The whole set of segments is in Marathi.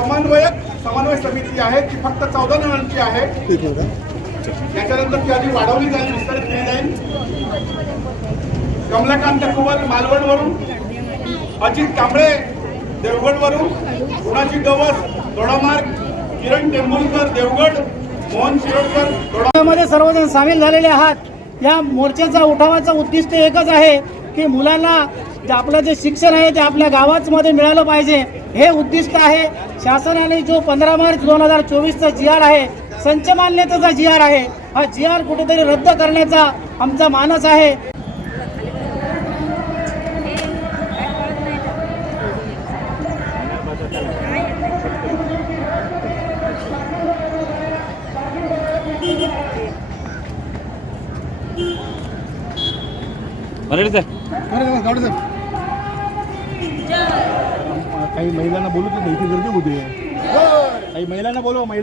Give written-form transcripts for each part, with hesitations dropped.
समन्वय समिती आहे ती फक्त 14 जणांची आहे। त्याच्यानंतर ती आधी वाढवली जाईल, विस्तारित केली जाईल। कमलाकांत कुबल मालवणवरून, अजित कांबळे देवगडवरून, गुणाजी गवस दोडामार्ग, किरण टेंभुलकर देवगड, मोहन शिरोडकर दोडामध्ये सर्वजण सामील झालेले आहात। या मोर्चाचा उठावाचा उद्दिष्ट एकच आहे की मुलांना आपलं जे शिक्षण आहे ते आपल्या गावामध्ये मिळालं पाहिजे, हे उद्दिष्ट आहे। शासनाने जो 15 मार्च 2024चा GR आहे, संच मान्यतेचा GR आहे, हा GR कुठेतरी रद्द करण्याचा आमचा मानस आहे। काही महिलांना बोलू तर इथे गर्दी होते। काही महिलांना बोलवा, काही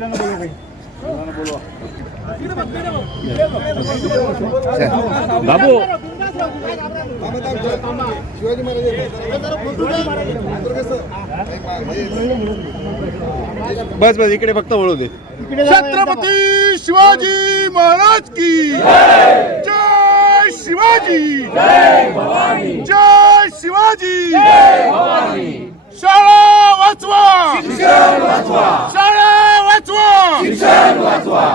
बाबू बस इकडे फक्त वळू दे। छत्रपती शिवाजी महाराज की जय शिवाजी, जय भवानी, जय शिवाजी, जय भवानी। शाळा वाचवा, शिक्षण वाचवा, शाळा वाचवा, शिक्षण वाचवा।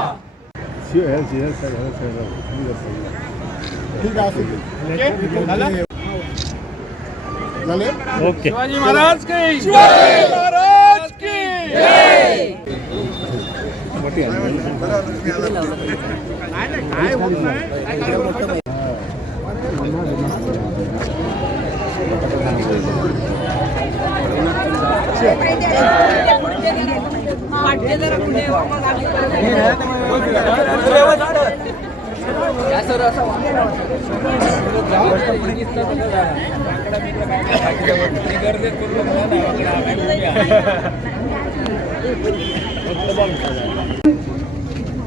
ठीक आहे, ओके। शिवाजी महाराज की, शिवाजी महाराज की जय। काय होत नाही,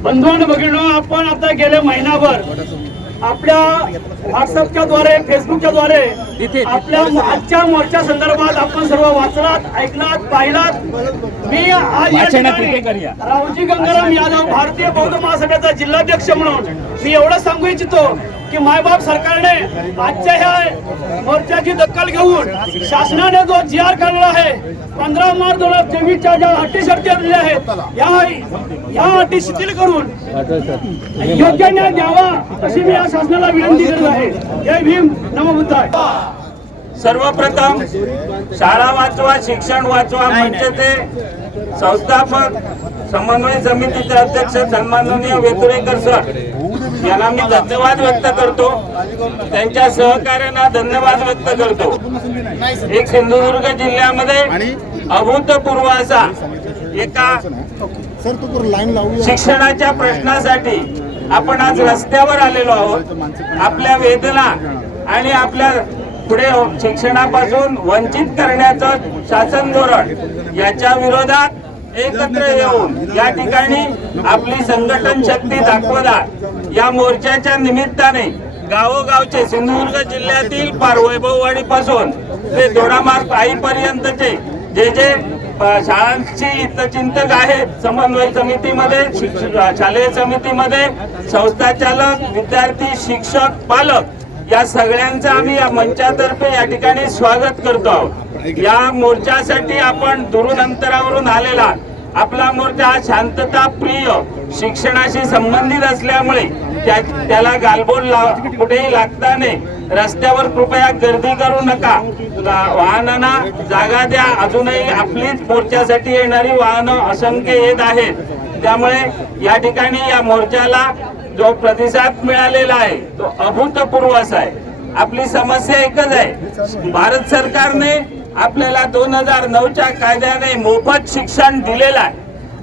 बंधूंनो भगिनींनो, आपण आता गेले महिनाभर आपल्या व्हॉट्सअपच्या द्वारे, फेसबुकच्या द्वारे आपल्या आजच्या मोर्चा संदर्भात आपण सर्व वाचलात, ऐकलात, पाहिलात। मी आज या ठिकाणी रावजी गंगाराम यादव, भारतीय बौद्ध महासभेचा जिल्हाध्यक्ष म्हणून मी एवढं सांगू इच्छितो की मायबाप सरकारने आजच्या ह्या मोर्चाची दखल घेऊन शासनाने जो GR काढला आहे, 15 मार्च 2024च्या ज्या अटी शर्ती दिल्या आहेत, या अटी शिथिल करून योग्य न्याय द्यावा अशी मी या शासनाला विनंती करत आहे। जय भीम, नमो बुद्धाय। सर्वप्रथम शाळा वाचवा, शिक्षण वाचवा मंचचे संस्थापक, समन्वय समितीचे अध्यक्ष सन्माननीय वेतुळेकर सर यांना मी धन्यवाद व्यक्त करतो। त्यांच्या सहकार्यांना धन्यवाद व्यक्त करतो। एक सिंधुदुर्ग जिल्ह्यामध्ये अभूतपूर्व असा एका शिक्षणाच्या प्रश्नासाठी आपण आज रस्त्यावर आलेलो आहोत। आपल्या वेदना आणि आपल्या पुढे शिक्षणापासून वंचित करण्याचं शासन धोरण याच्या विरोधात एकत्र येऊन या ठिकाणी आपली संघटन शक्ती दाखवतात। या मोर्चाच्या निमित्ताने गावोगावचे सिंधुदुर्ग जिल्ह्यातील पार वैभववाडीपासून ते दोडामार्ग आईपर्यंतचे जे जे शाळांची हितचिंतक आहेत, समन्वय समितीमध्ये, शालेय समितीमध्ये संस्थाचालक, विद्यार्थी, शिक्षक, पालक या सगळ्यांचं आम्ही या मंचातर्फे या ठिकाणी स्वागत करतो आहोत। या मोर्चासाठी आपण दुरून अंतरावरून आलेला आपला मोर्चा हा शांतता प्रिय शिक्षणाशी संबंधित असल्यामुळे त्याला गालबोट कुठेही लागता नाही। रस्त्यावर कृपया गर्दी करू नका, वाहनांना जागा द्या। अजूनही आपलीच मोर्चासाठी येणारी वाहनं असंख्य येत आहेत, त्यामुळे या ठिकाणी या मोर्चाला जो प्रतिसाद मिळालेला आहे तो अभूतपूर्व असा आहे। आपली समस्या एकच आहे, भारत सरकारने आपल्याला 2009च्या कायद्याने मोफत शिक्षण दिलेलं आहे।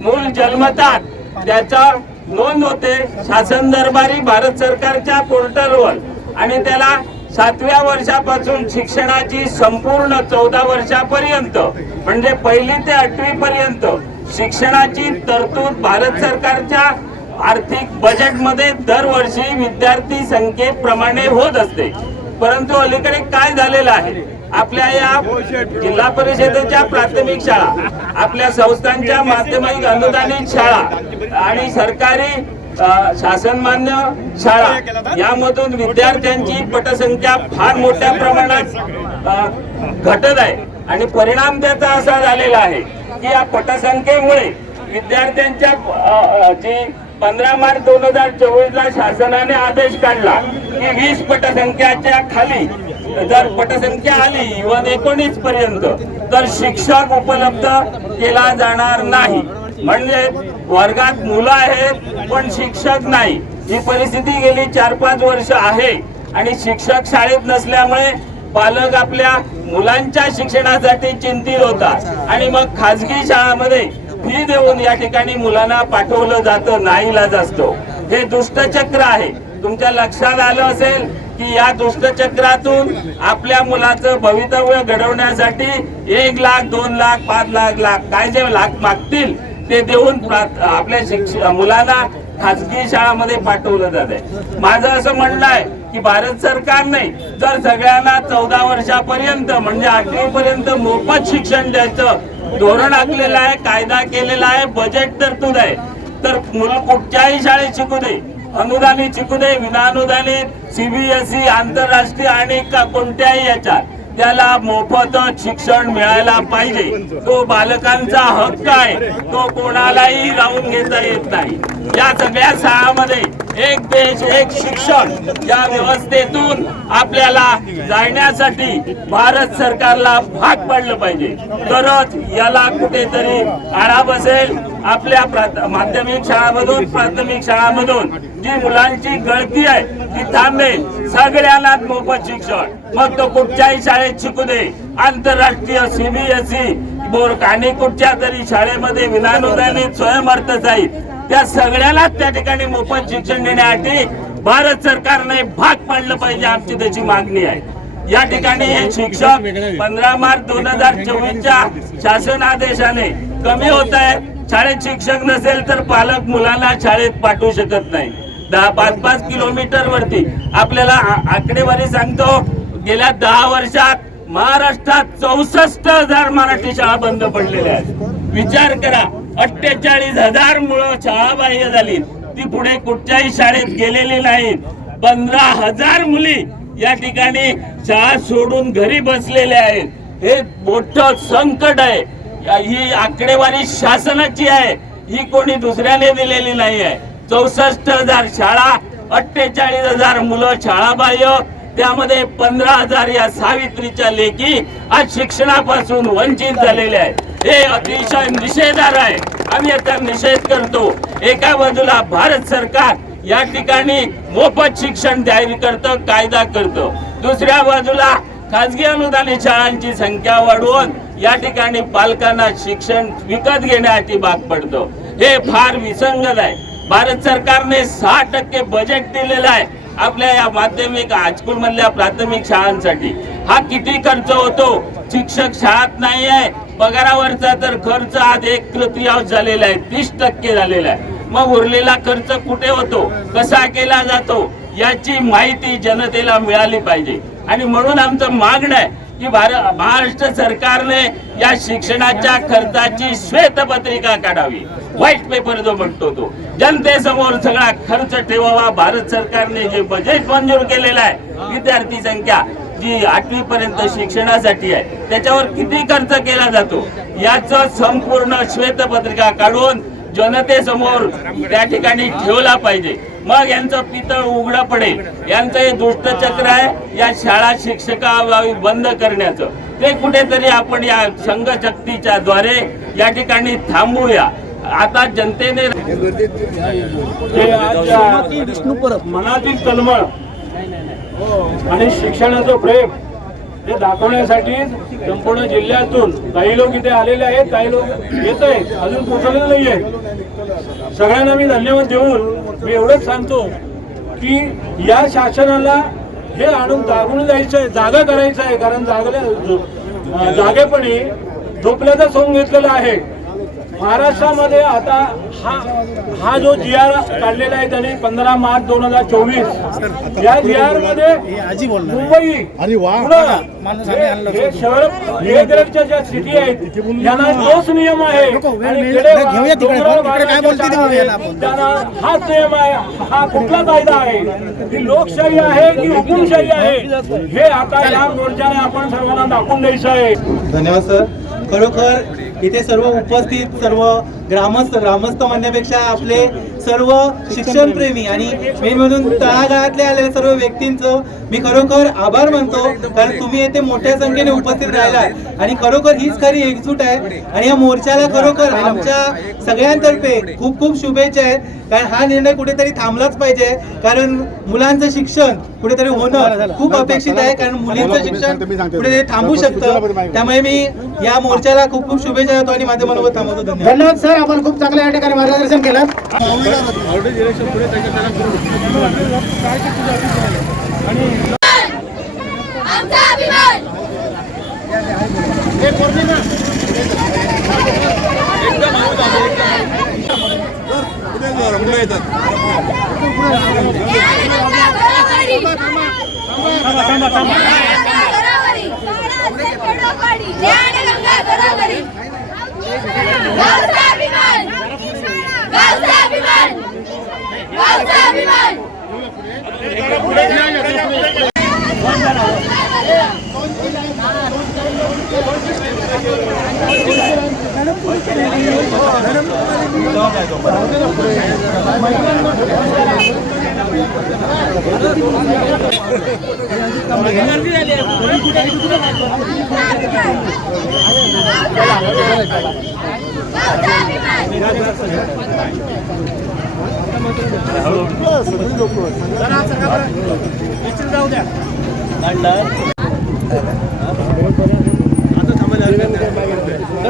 मूल जन्मतात त्याचा नोंद होते शासन दरबारी भारत सरकारच्या पोर्टलवर, आणि त्याला 7व्या वर्षापासून शिक्षणाची संपूर्ण 14 वर्षापर्यंत म्हणजे 1ली ते 8वी पर्यंत शिक्षणाची तरतूद भारत सरकारच्या आर्थिक बजेटमध्ये दरवर्षी विद्यार्थी संख्येप्रमाणे होत असते। परंतु अलीकडे काय झालेलं आहे, आपल्या या जिल्हा परिषदेच्या प्राथमिक शाळा, आपल्या संस्थांच्या माध्यमिक अनुदानित शाळा आणि सरकारी शासनमान्य शाळा यामधून विद्यार्थ्यांची पटसंख्या फार मोठ्या प्रमाणात घटत आहे आणि परिणाम त्याचा असा झालेला आहे की या पटसंख्येमुळे विद्यार्थ्यांच्या जी 15 मार्च 2024 ला शासनाने आदेश काढला की 20 पटसंख्याच्या खाली जर पटसंख्या आली इव्हन 19 पर्यंत तर शिक्षक उपलब्ध केला जाणार नाही. म्हणजे वर्गात मुलं आहेत पण शिक्षक नाही. ही परिस्थिती गेली 4-5 वर्ष आहे आणि शिक्षक शाळेत नसल्यामुळे पालक आपल्या मुलांच्या शिक्षणासाठी चिंतित होतात आणि मग खाजगी शाळांमध्ये फी देऊन या ठिकाणी मुलांना पाठवलं जातं, नाईलाज असतो. हे दुष्टचक्र आहे. तुमच्या लक्षात आलं असेल की या दुष्टचक्रातून आपल्या मुलाचं भवितव्य घडवण्यासाठी 1 लाख 2 लाख 5 लाख काय जे लाख मागतील ते देऊन आपल्या मुलांना खाजगी शाळांमध्ये पाठवलं जात आहे. माझं असं म्हणणं आहे की भारत सरकारने जर सगळ्यांना 14 वर्षापर्यंत म्हणजे 8वी पर्यंत मोफत शिक्षण द्यायचं धोरण आखलेलं आहे, कायदा केलेला आहे, बजेट तरतूद आहे, तर मुलं कुठच्याही शाळेत शिकू दे, अनुदानित शिकू दे, विनाअनुदानित, CBSE, आंतरराष्ट्रीय आणि कोणत्याही याच्यात त्याला मोफत शिक्षण मिळायला पाहिजे. तो बालकांचा हक्क आहे, तो कोणालाही राहून घेता येत नाही. या सगळ्या शाळांमध्ये एक देश एक शिक्षण या व्यवस्थेतून आपल्याला जाण्यासाठी भारत सरकारला भाग पाडलं पाहिजे, तरच याला कुठेतरी आळा बसेल. आपल्या माध्यमिक शाळांमधून प्राथमिक शाळांमधून जी मुलांची गळती आहे ती थांबेल. सगळ्यांनाच मोफत शिक्षण, मग तो कुठच्याही शाळेत शिकू दे, आंतरराष्ट्रीय, CBSE बोर्ड आणि कुठच्या तरी शाळेमध्ये विनाअनुदानित स्वयंअर्थसहाय्यित त्या सगळ्याला त्या ठिकाणी मोफत शिक्षण देण्यासाठी भारत सरकारने भाग पाडलं पाहिजे. आमची त्याची मागणी आहे. या ठिकाणी हे शिक्षक 15 मार्च 2024च्या शासन आदेशाने कमी होत आहे. शाळेत शिक्षक नसेल तर पालक मुलांना शाळेत पाठवू शकत नाही. 10-5 किलोमीटर वरती आपल्याला आकडेवारी सांगतो, गेल्या 10 वर्षात महाराष्ट्रात 64,000 मराठी शाळा बंद पडलेल्या आहेत. विचार करा, 48,000 मुलं शाळाबाह्य झाली, ती पुढे कुठच्याही शाळेत गेलेली नाहीत. 15,000 मुली या ठिकाणी शाळा सोडून घरी बसलेल्या आहेत. हे मोठं संकट आहे. ही आकडेवारी शासनाची आहे, ही कोणी दुसऱ्याने दिलेली नाही आहे. 64,000 शाळा, 48,000 मुलं शाळाबाह्य, त्यामध्ये 15,000 या सावित्रीच्या लेकी आज शिक्षणापासून वंचित झालेल्या आहेत. हे अतिशय निषेधार्ह आहे. आम्ही याचा निषेध करतो. एका बाजूला भारत सरकार या ठिकाणी मोफत शिक्षण जाहीर करतं, कायदा करतं, दुसऱ्या बाजूला खाजगी अनुदानित शाळांची संख्या वाढवून या ठिकाणी पालकांना शिक्षण विकत घेण्यासाठी भाग पडतो. हे फार विसंगत आहे. भारत सरकारने 6% बजेट दिलेलं आहे आपल्या या माध्यमिक हायस्कूल मधल्या प्राथमिक शाळांसाठी. हा किती खर्च होतो? शिक्षक शाळेत नाही आहे, पगारावरचा तर खर्च आज 1/3 झालेला आहे, 30% झालेला आहे. मग उरलेला खर्च कुठे होतो, कसा केला जातो याची माहिती जनतेला मिळाली पाहिजे. आणि म्हणून आमचं मागणं आहे की महाराष्ट्र सरकारने या शिक्षणाच्या खर्चाची श्वेतपत्रिका काढावी. व्हाईट पेपर जो म्हणतो तो जनतेसमोर सगळा खर्च ठेवावा. भारत सरकारने जे बजेट मंजूर केलेलं आहे विद्यार्थी संख्या जी 8वी पर्यंत शिक्षणासाठी आहे त्याच्यावर किती खर्च केला जातो याचं संपूर्ण श्वेतपत्रिका काढून जनतेसमोर त्या ठिकाणी ठेवला पाहिजे. मग यांचं पितळ उघडं पडेल. यांचं हे दुष्टचक्र आहे या शाळा शिक्षकाभावी बंद करण्याचं. ते कुठेतरी आपण या संघशक्तीच्या द्वारे या ठिकाणी थांबूया. आता जनतेने मनातील तळमळ आणि शिक्षणाचं प्रेम हे दाखवण्यासाठी संपूर्ण जिल्ह्यातून काही लोक इथे आलेले आहेत, काही लोक येत आहेत, अजून पोहोचलेले नाही आहे. सगळ्यांना मी धन्यवाद देऊन मी एवढंच सांगतो की या शासनाला हे आणून जागून जायचं आहे, जागा करायचं आहे. कारण जागेपणी झोपल्याचा सोंग घेतलेला आहे. महाराष्ट्रामध्ये आता हा जो GR काढलेला आहे त्यांनी 15 मार्च 2024 या GR मध्ये मुंबई पुणे हे शहर हे ज्या सिटी आहेत यांना तोच नियम आहे आणि डोंगराळ भागात त्यांना हाच नियम आहे. हा कुठला कायदा आहे, ही लोकशाही आहे की हुकुमशाही आहे, हे आता या मोर्चाने आपण सर्वांना दाखवून द्यायचं आहे. धन्यवाद सर. खरोखर इथे सर्व उपस्थित सर्व ग्रामस्थ म्हणण्यापेक्षा आपले सर्व शिक्षणप्रेमी आणि मेन म्हणून तळागाळातले आलेल्या सर्व व्यक्तींचं मी खरोखर आभार मानतो, कारण तुम्ही येथे मोठ्या संख्येने उपस्थित राहिलात आणि खरोखर हीच खरी एकजूट आहे. आणि या मोर्चाला खरोखर आमच्या सगळ्यांतर्फे खूप खूप शुभेच्छा आहेत, कारण हा निर्णय कुठेतरी थांबलाच पाहिजे, कारण मुलांचं शिक्षण कुठेतरी होणं खूप अपेक्षित आहे, कारण मुलींचं शिक्षण कुठेतरी थांबू शकतं. त्यामुळे मी या मोर्चाला खूप खूप शुभेच्छा देतो आणि माझ्या मनोगत थांबवतो. धन्यवाद सर, आपण खूप चांगल्या या ठिकाणी मार्गदर्शन केलं.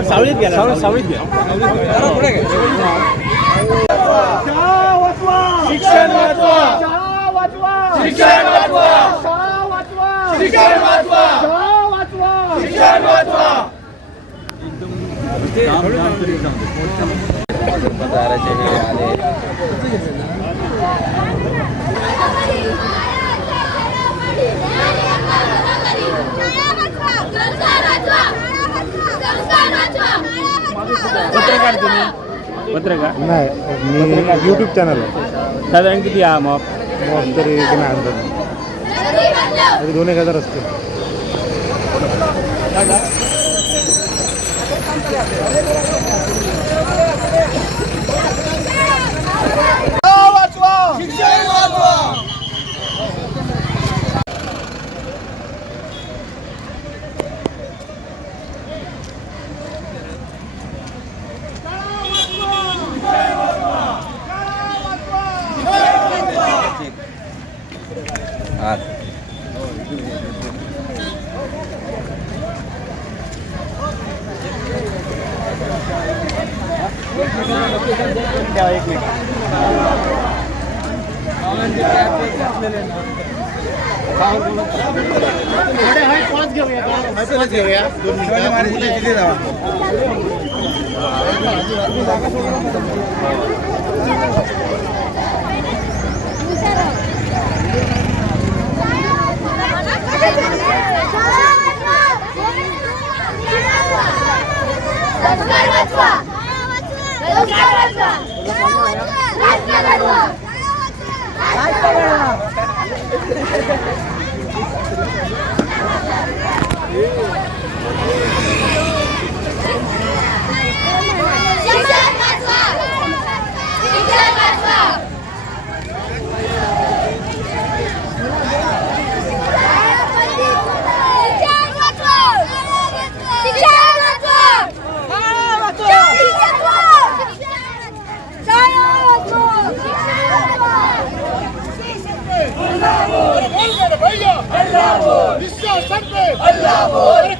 सावळीत घ्या, सावळीत घ्या. शिक्षण वाचवा, शिक्षण वाचवा, शिक्षण वाचवा, शिक्षण वाचवा. पत्रकार तुम्ही? पत्रकार नाही, मी यूट्यूब चॅनल आहे. साधारण किती हा मग तरी नाही अंदाज, तरी 2-1 असते. घेऊया 2 मिनिटं.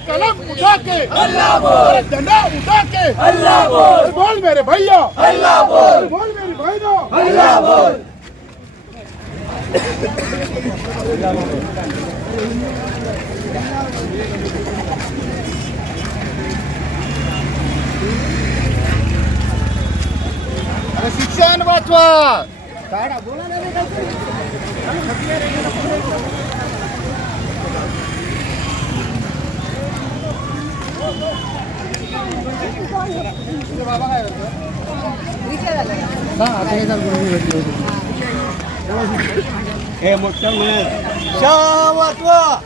कलम उठा के अल्लाह बोल, डंडा उठा के अल्लाह बोल, बोल मेरे भैया अल्लाह बोल, बोल मेरी बहनों अल्लाह बोल. वाचवा. हे मोठ्या शाळा वाचवा.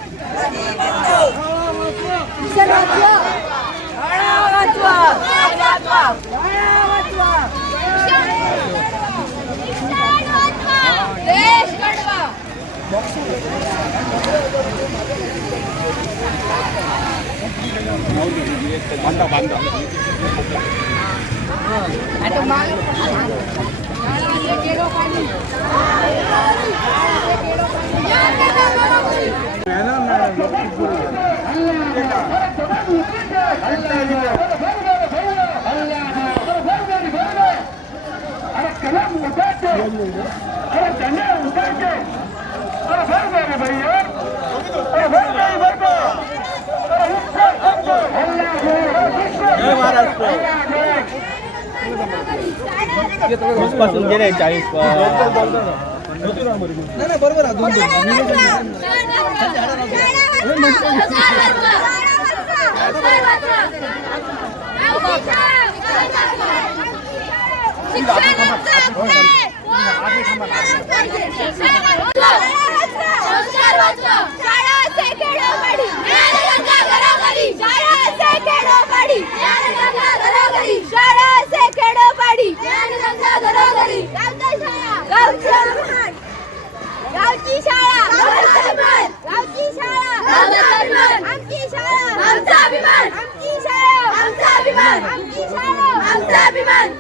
देश घडवा. पासून गेले 40 बरोबर गावची शाळा गावची शाळा आमची शाळा आमचा अभिमान आमची शाळा आमचा अभिमान आमची शाळा आमचा अभिमान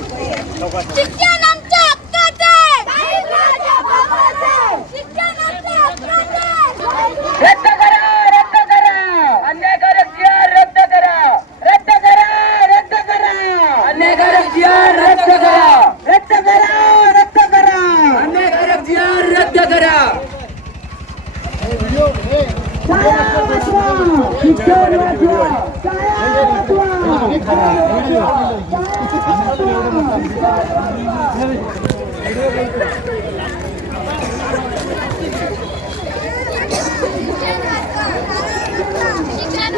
शिक्षण आमच्या हक्काचे शिक्षण आमच्या हक्काचे रद्द करा अन्यायकारक जीआर रद्द करा अन्यायकारक जीआर रद्द करा अन्यायकारक जीआर रद्द करा. शिक्षण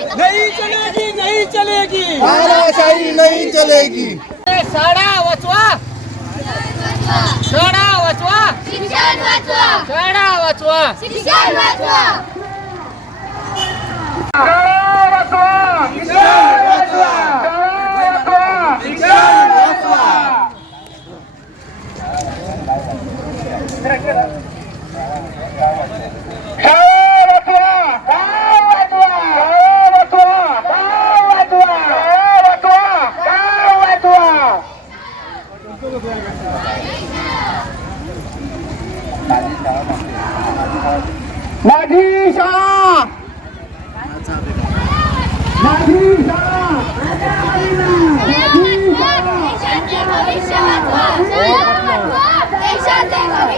नहीं चलेगी तानाशाही नहीं चलेगी. शाळा वाचवा शाळा वाचवा शिक्षण वाचवा शाळा वाचवा शिक्षण वाचवा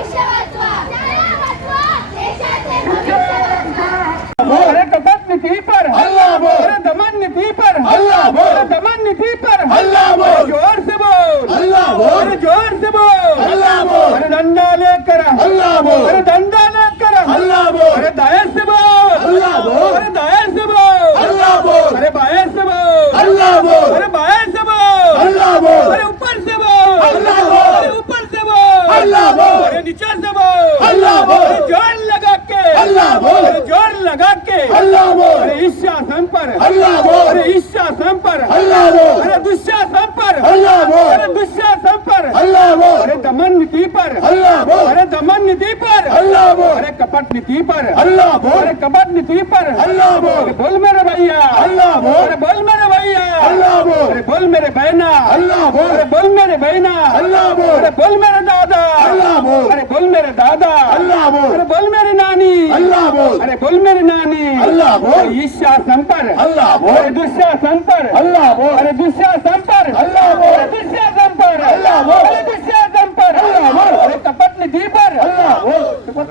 भविष्य वाचवा शाळा वाचवा देशाचे भविष्य वाचवा अरे कपट नीति पर हल्ला बोल अरे दमन नीति पर हल्ला बोल अरे दमन नीति पर हल्ला बोल जोर से बोल हल्ला बोल अरे जोर से बोल हल्ला बोल अरे डंडा लेकर हल्ला बोल अरे डंडा लेकर हल्ला बोल अरे दाएं से बोल हल्ला बोल अरे दाएं से बोल हल्ला बोल अरे बाएं से बोल हल्ला बोल अरे बाएं से बोल हल्ला बोल अरे ऊपर से बोल हल्ला बोल अरे ऊपर से बोल हल्ला बोल अरे नीचे से बोल हल्ला बोल अरे जोर लगा के हल्ला बोल अरे जोर लगा के हल्ला बोल अरे इस शासन पर हल्ला बोल अरे इस शासन पर हल्ला बोल अरे दुशासन पर हल्ला बोल अरे दुशासन पर हल्ला बोल अरे दमन नीति पर हल्ला बोल अरे दमन नीति पर हल्ला बोल अरे कपट नीति पर हल्ला बोल अरे कपट नीति पर हल्ला बोल अरे बोल मेरे भैया हल्ला बोल अरे बोल मेरे भैया हल्ला बोल अरे बोल मेरे बहना हल्ला बोल अरे बोल मेरे बहना हल्ला बोल अरे बोल मेरे दादा हल्ला बोल अरे बोल मेरे दादा हल्ला बोल अरे बोल मेरी नानी हल्ला बोल अरे बोल मेरी नानी हल्ला बोल अरे इस शासन पर हल्ला बोल अरे दुशासन पर हल्ला बोल अरे दुशासन पर हल्ला बोल अरे दुशासन पर हल्ला बोल अरे दुशासन पर हल्ला बोल अरे कपट नीति पर हल्ला बोल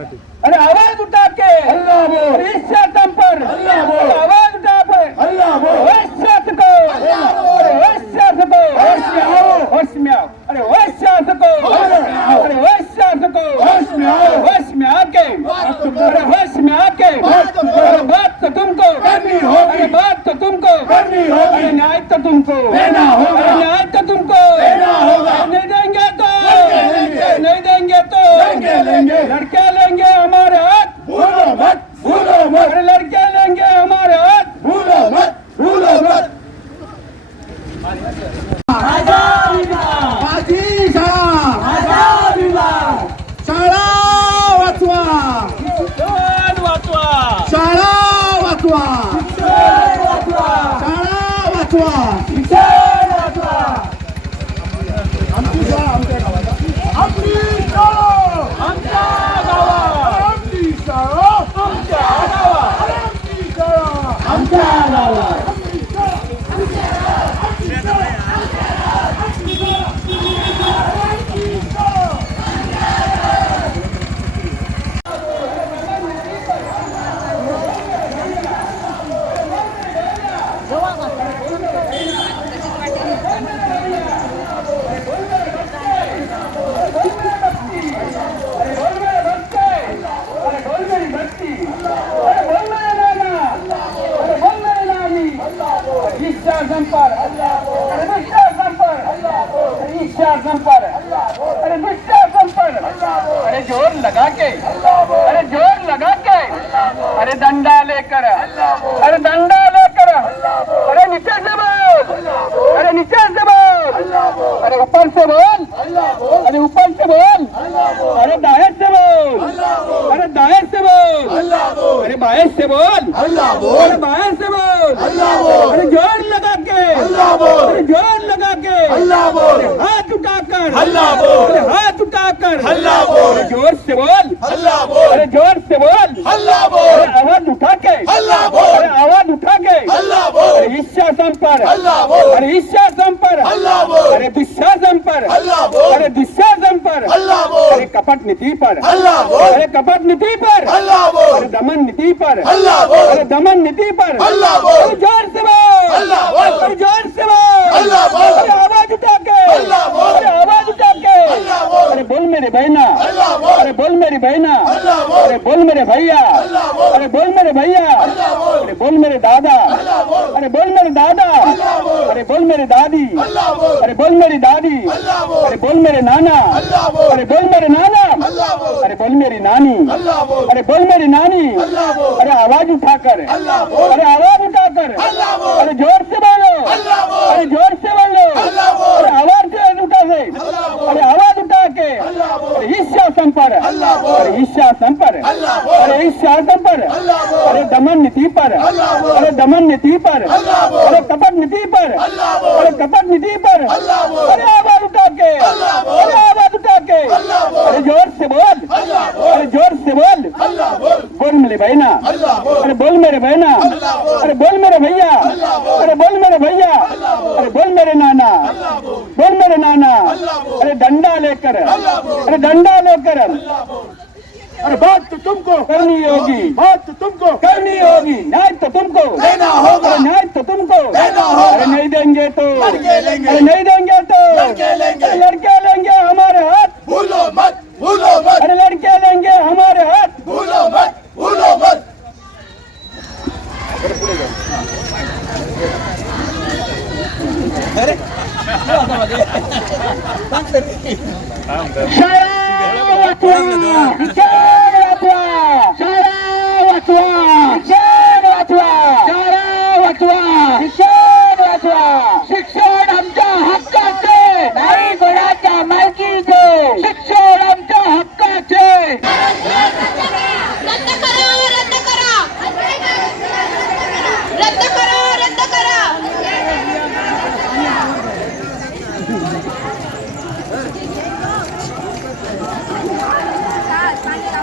अरे आवाज उठा के हल्ला बोल अरे इस शासन पर हल्ला बोल अरे आवाज उठा के हल्ला बोल होश शासको अरे होश शासको होश में आओ होश में आओ अरे होश शासको होश में आओ अरे होश शासको होश में आओ होश में आके अरे होश में आके बात तुमको अरे बात तो तुमको करनी होगी अरे बात तो तुमको करनी होगी अरे न्याय तो तुमको देना होगा अरे न्याय तो तुमको देना होगा नहीं देंगे तो लेंगे। नहीं देंगे तो लेंगे। लड़के लेंगे हमारे हाथ भूलो मत भूलो मत अरे लड़के लेंगे हमारे हाथ भूलो मत भूलो मत माझी शाळा शाळा वाचवा शाळा वाचवा शाळा वाचवा आमची शाळा आमच्या गावात आपली शाळा आमच्या गावात आपली शाळा आमच्या गावात आमची शाळा आमच्या गावात अरे जोर लगा के अरे जोर लगा के अरे डंडा लेकर अरे डंडा लेकर अरे नीचे से बोल अरे नीचे से बोल अरे ऊपर से बोल अरे ऊपर से बोल अरे दाएं से बोल अरे दाएं से बोल अरे बाएं से बोल अरे बाएं से बोल अरे जोर लगा के अरे जोर लगा के अरे हाथ उठाकर अरे हाथ उठाकर अरे जोर से बोल अरे जोर से बोल अरे आवाज उठा के अरे आवाज उठा के अरे इस शासन पर अरे इस शासन पर अरे दुशासन पर अरे दुशासन पर अरे कपट नीति पर अरे कपट नीति पर अरे दमन नीति पर अरे दमन नीति पर अरे जोर से बोल अरे जोर से बोल अरे आवाज उठा के अरे आवाज उठा के अरे बोल मेरे बहना अरे बोल मेरी बहना अरे बोल मेरे भैया अरे बोल मेरे भैया अरे बोल मेरे दादा अरे बोल मेरे दादा अरे बोल मेरी दादी अरे बोल मेरी दादी अरे बोल मेरे नाना अरे बोल मेरे नाना अरे बोल मेरी नानी अरे बोल मेरी नानी अरे आवाज उठाकर अरे आवाज उठाकर अरे जोर से बोलो अरे जोर से बोलो अरे आवाज उठा से अरे आवाज उठा के अरे इस शासन पर अरे इस शासन पर अरे इस शासन पर अरे दमन नीति पर अरे दमन नीति पर अरे कपट नीति पर अरे कपट नीति पर अरे आवाज उठा के अरे आवाज उठा के अरे जोर से बोल अरे जोर से बोल बोल मेरे बहना अरे बोल मेरे बहना अरे बोल मेरे भैया अरे बोल मेरे भैया अरे बोल मेरे नाना बोल मेरे नाना अरे डंडा लेकर अरे डंडा लेकर अरे बात तो तुमको करनी होगी बात तो तुमको करनी होगी न्याय तो तुमको देना होगा अरे न्याय तो तुमको देना होगा अरे नहीं देंगे तो लड़के लेंगे अरे नहीं देंगे तो लड़के लेंगे अरे लड़के लेंगे हमारे हाथ भूलो मत अरे लड़के लेंगे हमारे हाथ भूलो मत शाळा वाचवा शिक्षण वाचवा शाळा वाचवा शिक्षण वाचवा शाळा वाचवा शिक्षण वाचवा शिक्षण आमच्या हक्काचे नाही कोणाच्या मालकीचे शिक्षण आमच्या हक्काचे रद्द करा रद्द करा रद्द करा रद्द करा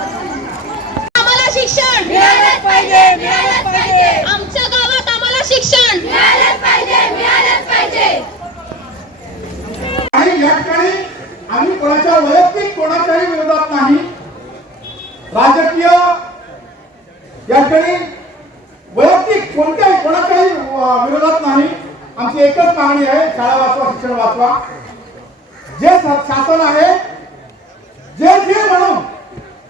आम्हाला शिक्षण मिळालंच पाहिजे मिळालंच पाहिजे आमच्या गावात आम्हाला शिक्षण मिळालंच पाहिजे मिळालंच पाहिजे आणि या ठिकाणी आम्ही कोणाच्या वैयक्तिक कोणाच्याही विरोधात नाही राजकीय या ठिकाणी वैयक्तिक कोणाच्याही विरोधात नाही आमची एकच मागणी आहे शाळा वाचवा शिक्षण वाचवा जे शासन आहे जे म्हणून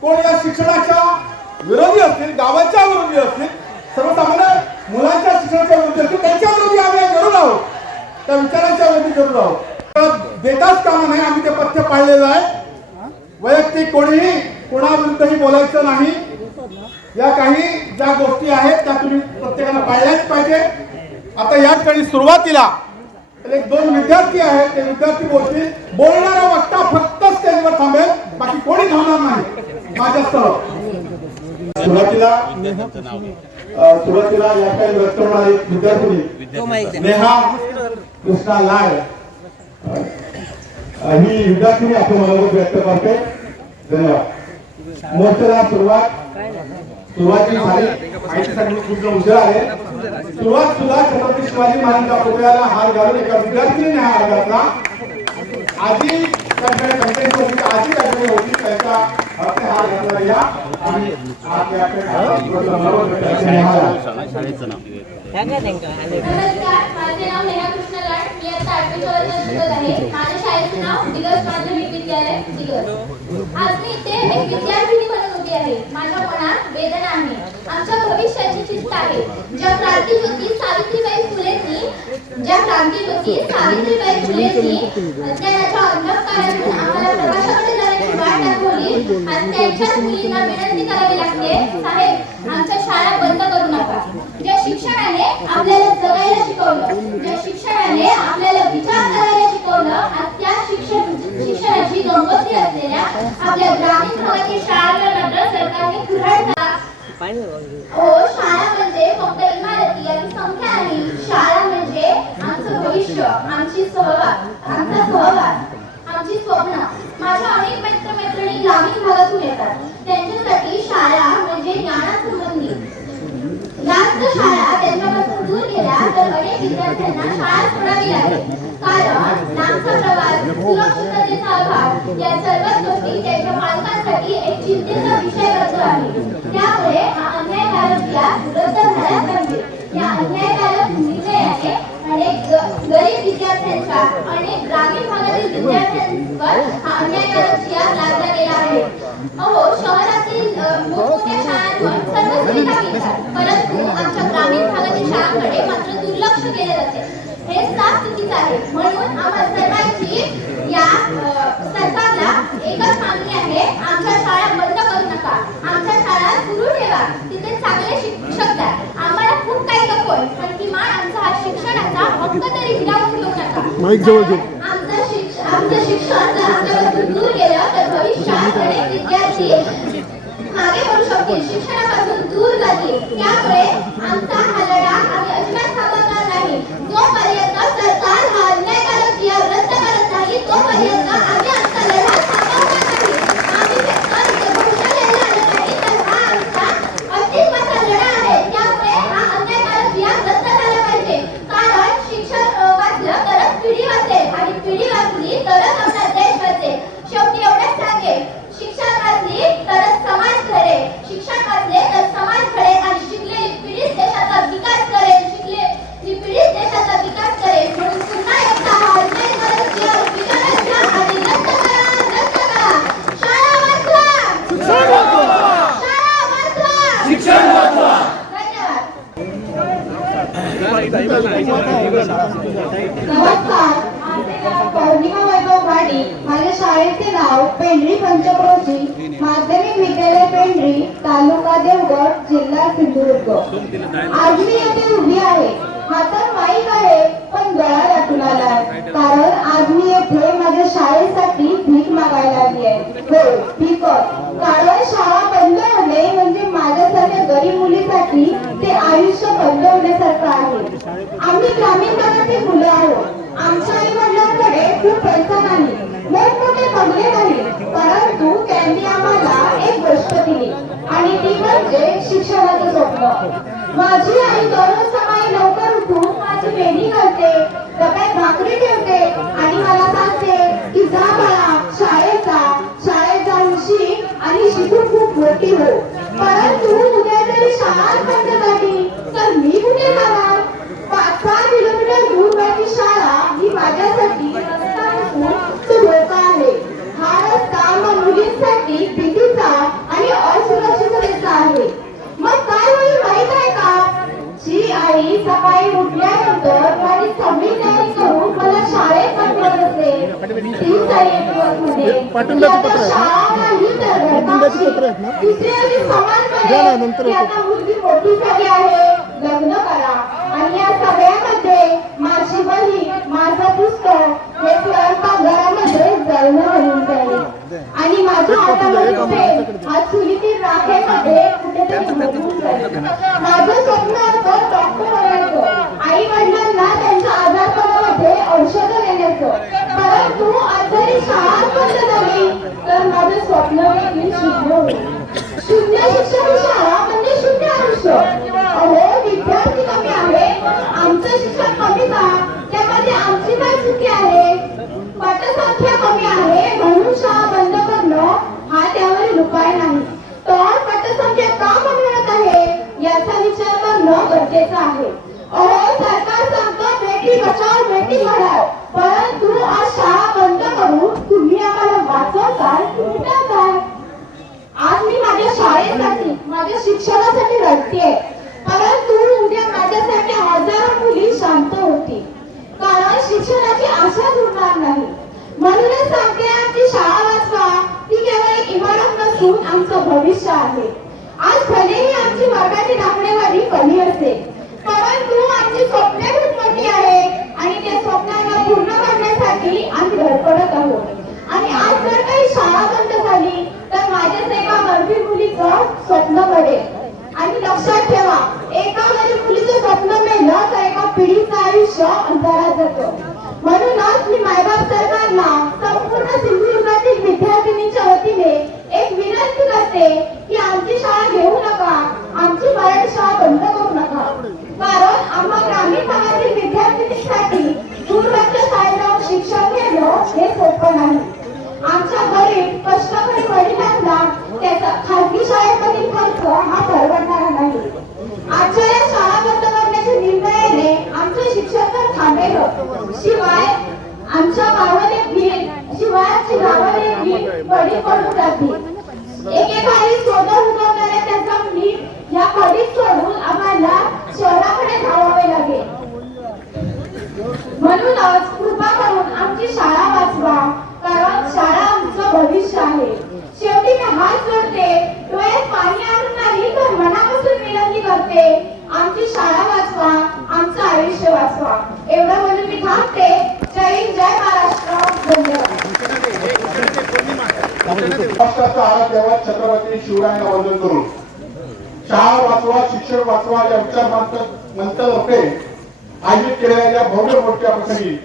कोण या शिक्षणाच्या विरोधी असतील गावाच्या विरोधी असतील सर्वसामान्य मुलांच्या शिक्षणाच्या विरोधी असतील त्यांच्या विरोधी आम्ही जरूर आहोत त्या विचारांच्या विरोधी जरूर आहोत देताच कामा नाही आम्ही ते पथ्य पाळलेलं आहे वैयक्तिक कोणीही कोणाविरुद्धही बोलायचं नाही या काही ज्या गोष्टी आहेत त्या तुम्ही प्रत्येकाला पाळल्याच पाहिजे आता या ठिकाणी सुरुवातीला एक दोन विद्यार्थी आहेत ते विद्यार्थी बोलतील बोलणारा वक्ता फक्त स्टेजवर थांबेल बाकी कोणी थांबणार नाही माझ्यासह सुरुवातीला या काही व्यक्त होणारी विद्यार्थी नेहा कृष्णा लाड ही विद्यार्थी आपल्या मनोगत व्यक्त करते धन्यवाद मोर्चाला सुरुवाती झाली माहितीसाठी खूप उशीर आहे सुरुवात सुद्धा छत्रपती शिवाजी महाराजांच्या पुतळ्याला हार घालून एका विद्यार्थिनीने हार घातला आजी आजी त्याकडे होती त्याचा हाते हार घातला या आणि नमस्कार माझे नाव नेहा कृष्ण लाड मी आता 8वी वर्गात शिकत आहे माझ्या शाळेचे नाव दिग्गज माध्यमिक विद्यालय दिग्गज आज मी इथे एक विद्यार्थिनी म्हणून उभी आहे माझ्या मनात वेदना आहे आमच्या भविष्याची चिंता आहे ज्या क्रांतीज्योती सावित्रीबाई फुलेंनी अज्ञानाच्या अंधकारातून आम्हाला प्रकाशाकडे जाण्याची वाट दाखवली आज त्यांच्याच मुलींना विनंती करावी लागते साहेब आमच्या शाळा बंद करू नका ज्या शिक्षणाने आपल्याला जगायला शिकवलं ज्या शिक्षणाने आपल्याला विचार करायला शिकवलं आज त्या शिक्षणाची गंगोत्री असलेल्या आपल्या ग्रामीण भागातील शाळांना मात्र सरकारने कुऱ्हाड हो शाळा म्हणजे फक्त इमारती आणि संख्या नाही शाळा म्हणजे आमचं भविष्य आमचा सहवास आमची स्वप्न माझ्या अनेक मित्रमैत्रिणी ग्रामीण भागातून येतात त्यांच्यासाठी शाळा म्हणजे ज्ञानासंबंधी जास्त शाळा त्यांच्यापासून दूर गेल्या तर अनेक विद्यार्थ्यांना शाळा सोडावी लागेल कारण लांबचा प्रवास सुरक्षिततेचा अभाव या सर्व गोष्टी त्यांच्या पालकांसाठी एक चिंतेचा विषय बनतो आहे त्यामुळे हा अन्यायकारक रद्द झाला पाहिजे या अन्यायकारक निर्णयाने अनेक गरीब विद्यार्थ्यांच्या अनेक ग्रामीण भागातील विद्यार्थ्यांवर हा अन्यायकारक लादला गेला आहे अहो शहरातील मोठमोठ्या शाळांवर सर्व सुविधा मिळतात परंतु आमच्या ग्रामीण भागातील शाळांकडे मात्र दुर्लक्ष केले जाते हे साफ चुकीचं आहे म्हणून आम्हा सर्वांची या सरकारला एकच मागणी आहे आमच्या शाळा बंद करू नका आमच्या शाळा सुरू ठेवा तिथे चांगले शिक्षक द्या आम्हाला खूप काही नकोय पण किमान आमचा हा शिक्षणाचा हक्क तरी हिरावून घेऊ नका आमचं शिक्षण जर आमच्यापासून दूर गेलं तर भविष्यात अनेक विद्यार्थी मागे पडू शकतील शिक्षणापासून दूर जातील त्यामुळे आमचा हा लढा आम्ही अजिबात थांबवणार नाही जोपर्यंत सरकार हा अन्यायकारक रद्द करत नाही तोपर्यंत आम्ही आमचा लढा थांबवणार नाही आम्ही फक्त घोषणा द्यायला आलो नाही तर हा आमचा अस्तित्वाचा लढा आहे त्यामुळे हा अन्यायकारक रद्द झाला पाहिजे कारण शिक्षण वाचलं तरच पिढी वाचेल आणि पिढी वाचली तरच आपला शाळेचे नाव पेंढरी पंचक्रोशी माध्यमिक विद्यालय पेंढरी, तालुका देवगड, जिल्हा सिंधुदुर्ग. आज मी येथे उभी आहे. हातात माईक आहे पण गळा दाटून आलाय, कारण आज मी येथे माझ्या शाळेसाठी भीक मागायला आली आहे. हो, भीकच. कारण शाळा बंद होणे म्हणजे माझ्यासारख्या गरीब मुलीसाठी ते आयुष्य बंद होण्यासारखं आहे. आम्ही ग्रामीण भागातील मुलं आहोत. आमच्या आई वडिलांकडे खूप पैसा नाही, मोठमोठे बंगले नाही, परंतु त्यांनी आम्हाला एक गोष्ट दिली आणि ती म्हणजे शिक्षणाचं स्वप्न. माझी आई दररोज सकाळी लवकर उठून माझी वेणी घालते, डब्यात भाकरी ठेवते आणि मला सांगते की जा बाळा शाळेत जाऊन शिक आणि शिकून खूप मोठी हो. परंतु उद्या जरी शाळा बंद झाली तर मी कुठे जाणार? 5-6 किलोमीटर दूर माझी शाळा ही माझ्यासाठी रस्ता नसून तो धोका आहे. हा रस्ता मग मुलींसाठी भीतीचा आणि असुरक्षिततेचा आहे. मग काय होईल माहित आहे का? जी आई सकाळी उठल्यानंतर माझी सगळी तयारी करून मला शाळेत पाठवत असते, तीच आई एक दिवस म्हणते की आता शाळा नाही तर घरकाम शिक. दुसरी आई समान म्हणते की आता मुलगी मोठी झाली आहे, लग्न करा. आणि या सगळ्यामध्ये माझी बहीण, माझं पुस्तक हे स्वयंपाकघरामध्ये जळणं होऊन जाईल आणि माझ्या हातामध्ये पेन हा चुलीतील राखेमध्ये कुठेतरी बदलून जाईल. माझं स्वप्न असतं डॉक्टर होण्याचं, आई वडिलांना त्यांच्या आजारपणामध्ये औषधं देण्याचं. परंतु आज जरी शाळा बंद झाली तर माझं स्वप्न देखील शून्य होईल. शून्य शिक्षण शाळा म्हणजे शून्य आयुष्य. अहो, विद्यार्थी कमी आहे, आमचं शिक्षण कमी का? त्यामध्ये आमची काय चुकी आहे? पटसंख्या कमी आहे म्हणून शाळा बंद करणं हा त्यावरील उपाय नाही. तर पटसंख्या का कमी होत आहे याचा विचार करणं गरजेचं आहे. अहो, सरकार सांगतं बेटी बचाव बेटी पढाव, परंतु आज शाळा बंद करून तुम्ही आम्हाला वाचवताय की उठवताय? आज मी माझ्या शाळेसाठी, माझ्या शिक्षणासाठी लढतेय, परंतु उद्या माझ्यासाठी हजारो मुली शांत होतील, कारण शिक्षणाची आशा उरणार नाही. म्हणूनच सांगते, आमची शाळा वाचवा. ती केवळ एक इमारत नसून आमचं भविष्य आहे. आज भलेही आमची वर्गातील आकडेवारी कमी असेल, परंतु आमची स्वप्ने खूप मोठी आहे आणि त्या स्वप्नांना पूर्ण करण्यासाठी आम्ही धडपडत आहोत. आणि आज जर काही शाळा बंद झाली तर माझ्याच एका गरीब मुलीचं स्वप्न पडेल. आणि लक्षात ठेवा, एका गरीब मुलीचं स्वप्न मेलं तर एका पिढीचं आयुष्य अंधारात जातं. म्हणूनच मी मायबाप सरकारला संपूर्ण सिंधुदुर्गातील विद्यार्थिनींच्या वतीने एक विनंती करते की आमची शाळा घेऊ नका, आमची मराठी शाळा बंद करू नका. कारण आम्हा ग्रामीण भागातील विद्यार्थिनींसाठी दूरवरच्या शाळेत जाऊन शिक्षण घेणं हे सोपं नाही. आमच्या गरीब कष्टकरी वडिलांना त्याचा खासगी शाळेमधील खर्च हा परवडणारा नाही. आजच्या या शाळा बंद करण्याच्या निर्णयाने आमचे शिक्षण तर थांबेल, शिवाय आमच्या गावाने पडीत पडून जातील. एकेकाळी सोदर उगवणाऱ्या त्या जमिनी या पडीत सोडून आम्हाला शहराकडे धावावे लागेल. म्हणूनच कृपा करून आमची शाळा वाचवा, कारण शाळा आमचं भविष्य आहे. शेवटी मी हात जोडते, डोळ्यात पाणी आणून नाही तर मनापासून विनंती करते, आमची शाळा वाचवा, आमचं आयुष्य वाचवा. एवढं म्हणून मी थांबते. जय हिंद, जय महाराष्ट्र. धन्यवाद. राष्ट्राचा आराध्य छत्रपती शिवरायांना वंदन करून शाळा वाचवा, शिक्षण वाचवा या विचार मंचातर्फे आयोजित केलेल्या या भव्य मोठ्या प्रसंगी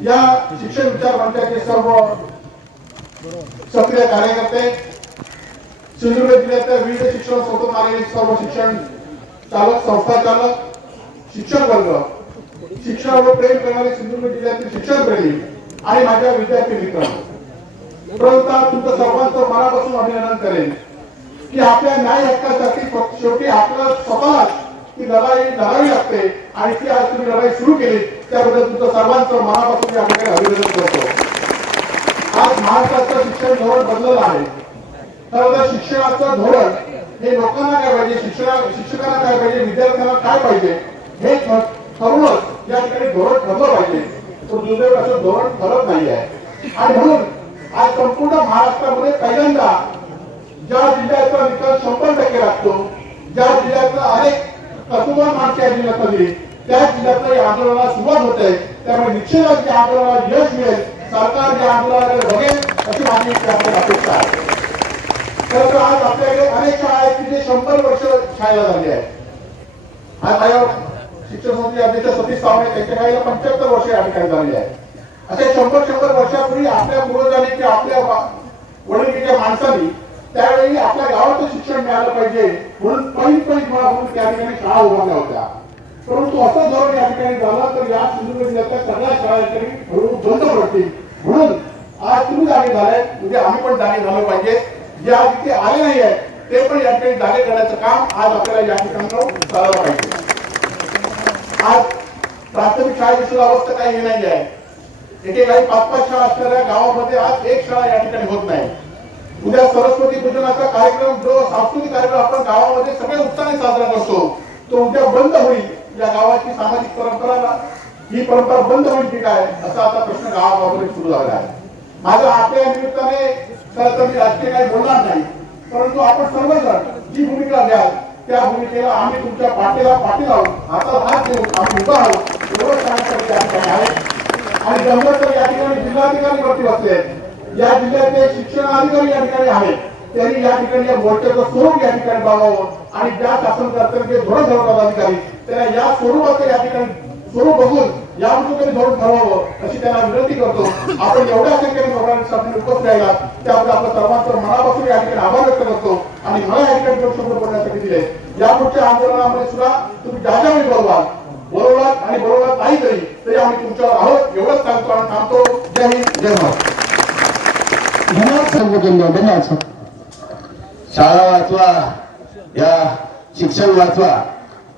या शिक्षण विचार मंचाचे सर्व सक्रिय कार्यकर्ते, सिंधुदुर्ग जिल्ह्यातल्या विविध शिक्षण संस्थेतून आलेले सर्व शिक्षण चालक, संस्था चालक, शिक्षक वर्ग, शिक्षणावर प्रेम करणारे सिंधुदुर्ग जिल्ह्यातील शिक्षण प्रेमी आणि माझ्या विद्यार्थी मित्र, प्रथमतः तुमचं सर्वांचं मनापासून अभिनंदन करेन की आपल्या न्याय हक्कासाठी शेवटी आपल्याला स्वतःलाच ती लढाई लढावी लागते आणि ती आज तुम्ही लढाई सुरू केली, त्याबद्दल तुमचं सर्वांचं मनापासून या ठिकाणी अभिनंदन करतो. आज महाराष्ट्राचं शिक्षण धोरण बदललं आहे. खरं तर शिक्षणाचं धोरण हे लोकांना काय पाहिजे, शिक्षकांना काय पाहिजे, विद्यार्थ्यांना काय पाहिजे हे ठरवूनच या ठिकाणी धोरण ठरलं पाहिजे. पण दुर्दैव असं धोरण ठरत नाही आहे आणि म्हणून आज संपूर्ण महाराष्ट्रामध्ये पहिल्यांदा ज्या जिल्ह्याचा निकाल 100% लागतो, ज्या जिल्ह्याचा अनेक तत्ववान माणसे या जिल्ह्यात आली, त्या जिल्ह्यात या आंदोलनाला सुरुवात होते. त्यामुळे निश्चितच या आंदोलनाला यश मिळेल, सरकार या आंदोलनाकडे बघेल अशी माझी अपेक्षा आहे. खरं तर आज आपल्याकडे अनेक शाळा आहेत की जे 100 वर्ष शाळेला झाली आहेत. आज माझ्या शिक्षण संस्थेचे अध्यक्ष सतीश सावंत त्यांच्या शाळेला 75 वर्ष या ठिकाणी झालेली आहे. असे 100 वर्षापूर्वी आपल्या पूर्वजांनी किंवा आपल्या वडिलकीच्या माणसांनी त्यावेळी आपल्या गावाचं शिक्षण मिळालं पाहिजे म्हणून पैठ म्हणून त्या ठिकाणी शाळा उभारल्या होत्या. परंतु असं धोरण या ठिकाणी झालं तर या सिंधुदुर्ग जिल्ह्यातल्या सगळ्या शाळा या ठिकाणी हळूहळू बंद पडतील. म्हणून आज तुम्ही जागे झाले, म्हणजे आम्ही पण जागे झालो पाहिजे. जे आज इथे आले नाही आहेत ते पण या ठिकाणी जागे करण्याचं काम आज आपल्याला या ठिकाणी करायला पाहिजे. आज प्राथमिक शाळेची सुद्धा अवस्था काही हे नाही आहे. एकेकाळी 5-5 शाळा असणाऱ्या गावामध्ये आज एक शाळा या ठिकाणी होत नाही. उद्या सरस्वती पूजनाचा कार्यक्रम, जो सांस्कृतिक कार्यक्रम आपण गावामध्ये सगळे उत्साहाने साजरा करतो, तो उद्या बंद होईल. या गावाची सामाजिक परंपरा, ही परंपरा बंद होईल की काय असा आता प्रश्न गावागावामध्ये सुरू झाला आहे. माझं आपल्या निमित्ताने खरं तर मी राजकीय काही बोलणार नाही, परंतु आपण सर्वजण जी भूमिका घ्याल त्या भूमिकेला आम्ही तुमच्या पाठीला पाठी लावून हातात हात देऊन आम्ही उभा आहोत एवढं सांगण्यासाठी या ठिकाणी आहे. आणि जमलं तर या ठिकाणी जिल्हाधिकारी वरती बसले, या जिल्ह्याचे शिक्षण अधिकारी या ठिकाणी आहेत. त्यांनी या ठिकाणी या मोर्चाचं स्वरूप या ठिकाणी बघावं आणि ज्या शासनकर्त्यांचे धोरण ठरवतात अधिकारी त्यांना या स्वरूपाचं या ठिकाणी स्वरूप बघून यावरून तरी धोरण ठरवावं अशी त्यांना विनंती करतो. आपण एवढ्या संख्येने प्रोग्रामसाठी उपस्थित राहिला त्याबद्दल आपल्या सर्वांचं मनापासून या ठिकाणी आभार व्यक्त करतो. आणि मला या ठिकाणी 2 शब्द बोलण्यासाठी दिले. यापुढच्या आंदोलनामध्ये सुद्धा तुम्ही ज्यावेळी बोलवाल आणि बोलवलात नाही तरी आम्ही तुमच्यावर आहोत एवढंच सांगतो आणि थांबतो. जय हिंद, जय महाराष्ट्र. शाळा वाचवा, या शिक्षण वाचवा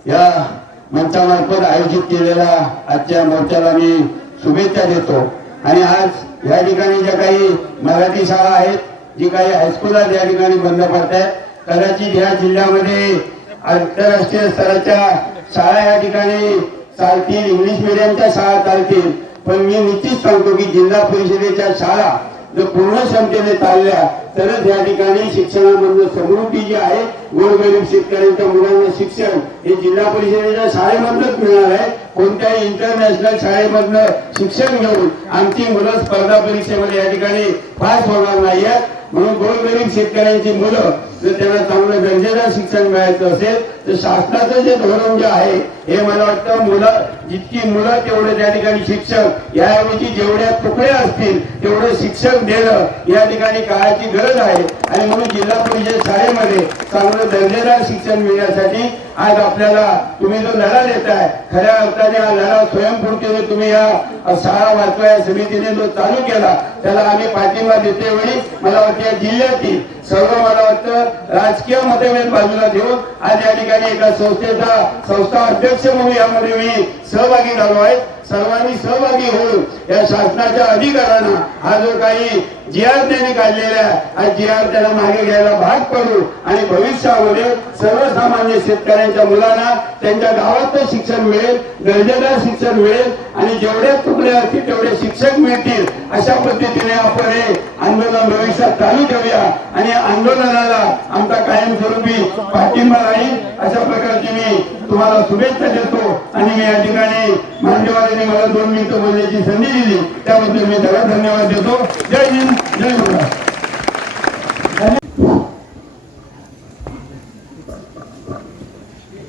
या मंचामार्फत आयोजित केलेल्या आजच्या मोर्चाला मी शुभेच्छा देतो. आणि आज या ठिकाणी ज्या काही मराठी शाळा आहेत, जी काही हायस्कूल आहेत या ठिकाणी बंद पडत आहेत. कदाचित या जिल्ह्यामध्ये आंतरराष्ट्रीय स्तराच्या शाळा या ठिकाणी चालतील, इंग्लिश मिडियमच्या शाळा चालतील, पण मी निश्चित सांगतो की जिल्हा परिषदेच्या शाळा जर पूर्ण क्षमतेने चालल्या तरच या ठिकाणी शिक्षणामधून समृद्धी जी आहे, गोरगरीब शेतकऱ्यांच्या मुलांना शिक्षण हे जिल्हा परिषदेच्या शाळेमधूनच मिळणार आहे. कोणत्याही इंटरनॅशनल शाळेमधनं शिक्षण घेऊन आमची मुलं स्पर्धा परीक्षेमध्ये या ठिकाणी पास होणार नाही आहेत. म्हणून गोरगरीब शेतकऱ्यांची मुलं जर त्यांना चांगलं दर्जेदार शिक्षण मिळायचं असेल तर शासनाचं जे धोरण जे आहे हे मला वाटतं मुलं जितकी मुलं तेवढे त्या ठिकाणी शिक्षक, याऐवजी जेवढ्या तुकड्या असतील तेवढं शिक्षण देणं या ठिकाणी काळाची गरज आहे. आणि म्हणून जिल्हा परिषद शाळेमध्ये चांगलं दर्जेदार शिक्षण मिळण्यासाठी आज आपल्याला तुम्ही जो लढा देताय, खऱ्या अर्थाने हा लढा स्वयंस्फूर्तीने तुम्ही या शाळा वाचवा या समितीने जो चालू केला त्याला आम्ही पाठिंबा देते. वेळी मला वाटतं या जिल्ह्यातील सर्व मला वाटतं राजकीय मतभेद बाजूला ठेवून आज या ठिकाणी एका संस्था अध्यक्ष म्हणून यामध्ये मी सहभागी झालो आहे. सर्वांनी सहभागी होऊन या शासनाच्या अधिकाऱ्यांना हा जो काही GR त्यांनी काढलेला हा GR त्यांना मागे घ्यायला भाग पडू आणि भविष्यामध्ये सर्वसामान्य शेतकऱ्यांच्या मुलांना त्यांच्या गावातच शिक्षण मिळेल, दर्जेदार शिक्षण मिळेल आणि जेवढ्या तुकड्या असतील तेवढे शिक्षक मिळतील. अशा पद्धतीने आपण हे आंदोलन भविष्यात चालू ठेवूया आणि आंदोलनाला आमचा कायमस्वरूपी पाठिंबा राहील अशा प्रकारची मी तुम्हाला शुभेच्छा देतो. आणि मी या ठिकाणी मान्यवरांनी मला 2 मिनिटं बोलण्याची संधी दिली त्याबद्दल मी त्याला धन्यवाद देतो. जय हिंद, जय महाराष्ट्र.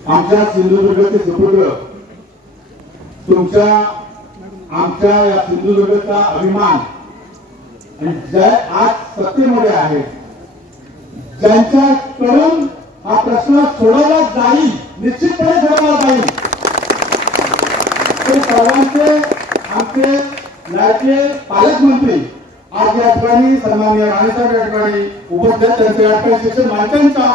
आमच्या सिंधुदुर्गचे सुपुत्र, तुमच्या आमच्या या सिंधुदुर्गचा अभिमान आणि ज्या आज सत्तेमध्ये आहेत, ज्यांच्याकडून हा प्रश्न सोडवला जाईल, निश्चितपणे सोडवला जाईल, ते सर्वांचे आमचे राज्य पालकमंत्री आज या ठिकाणी सन्माननीय राणेसाहेब या ठिकाणी उपस्थित, त्यांचे या ठिकाणी शिक्षण मंत्र्यांच्या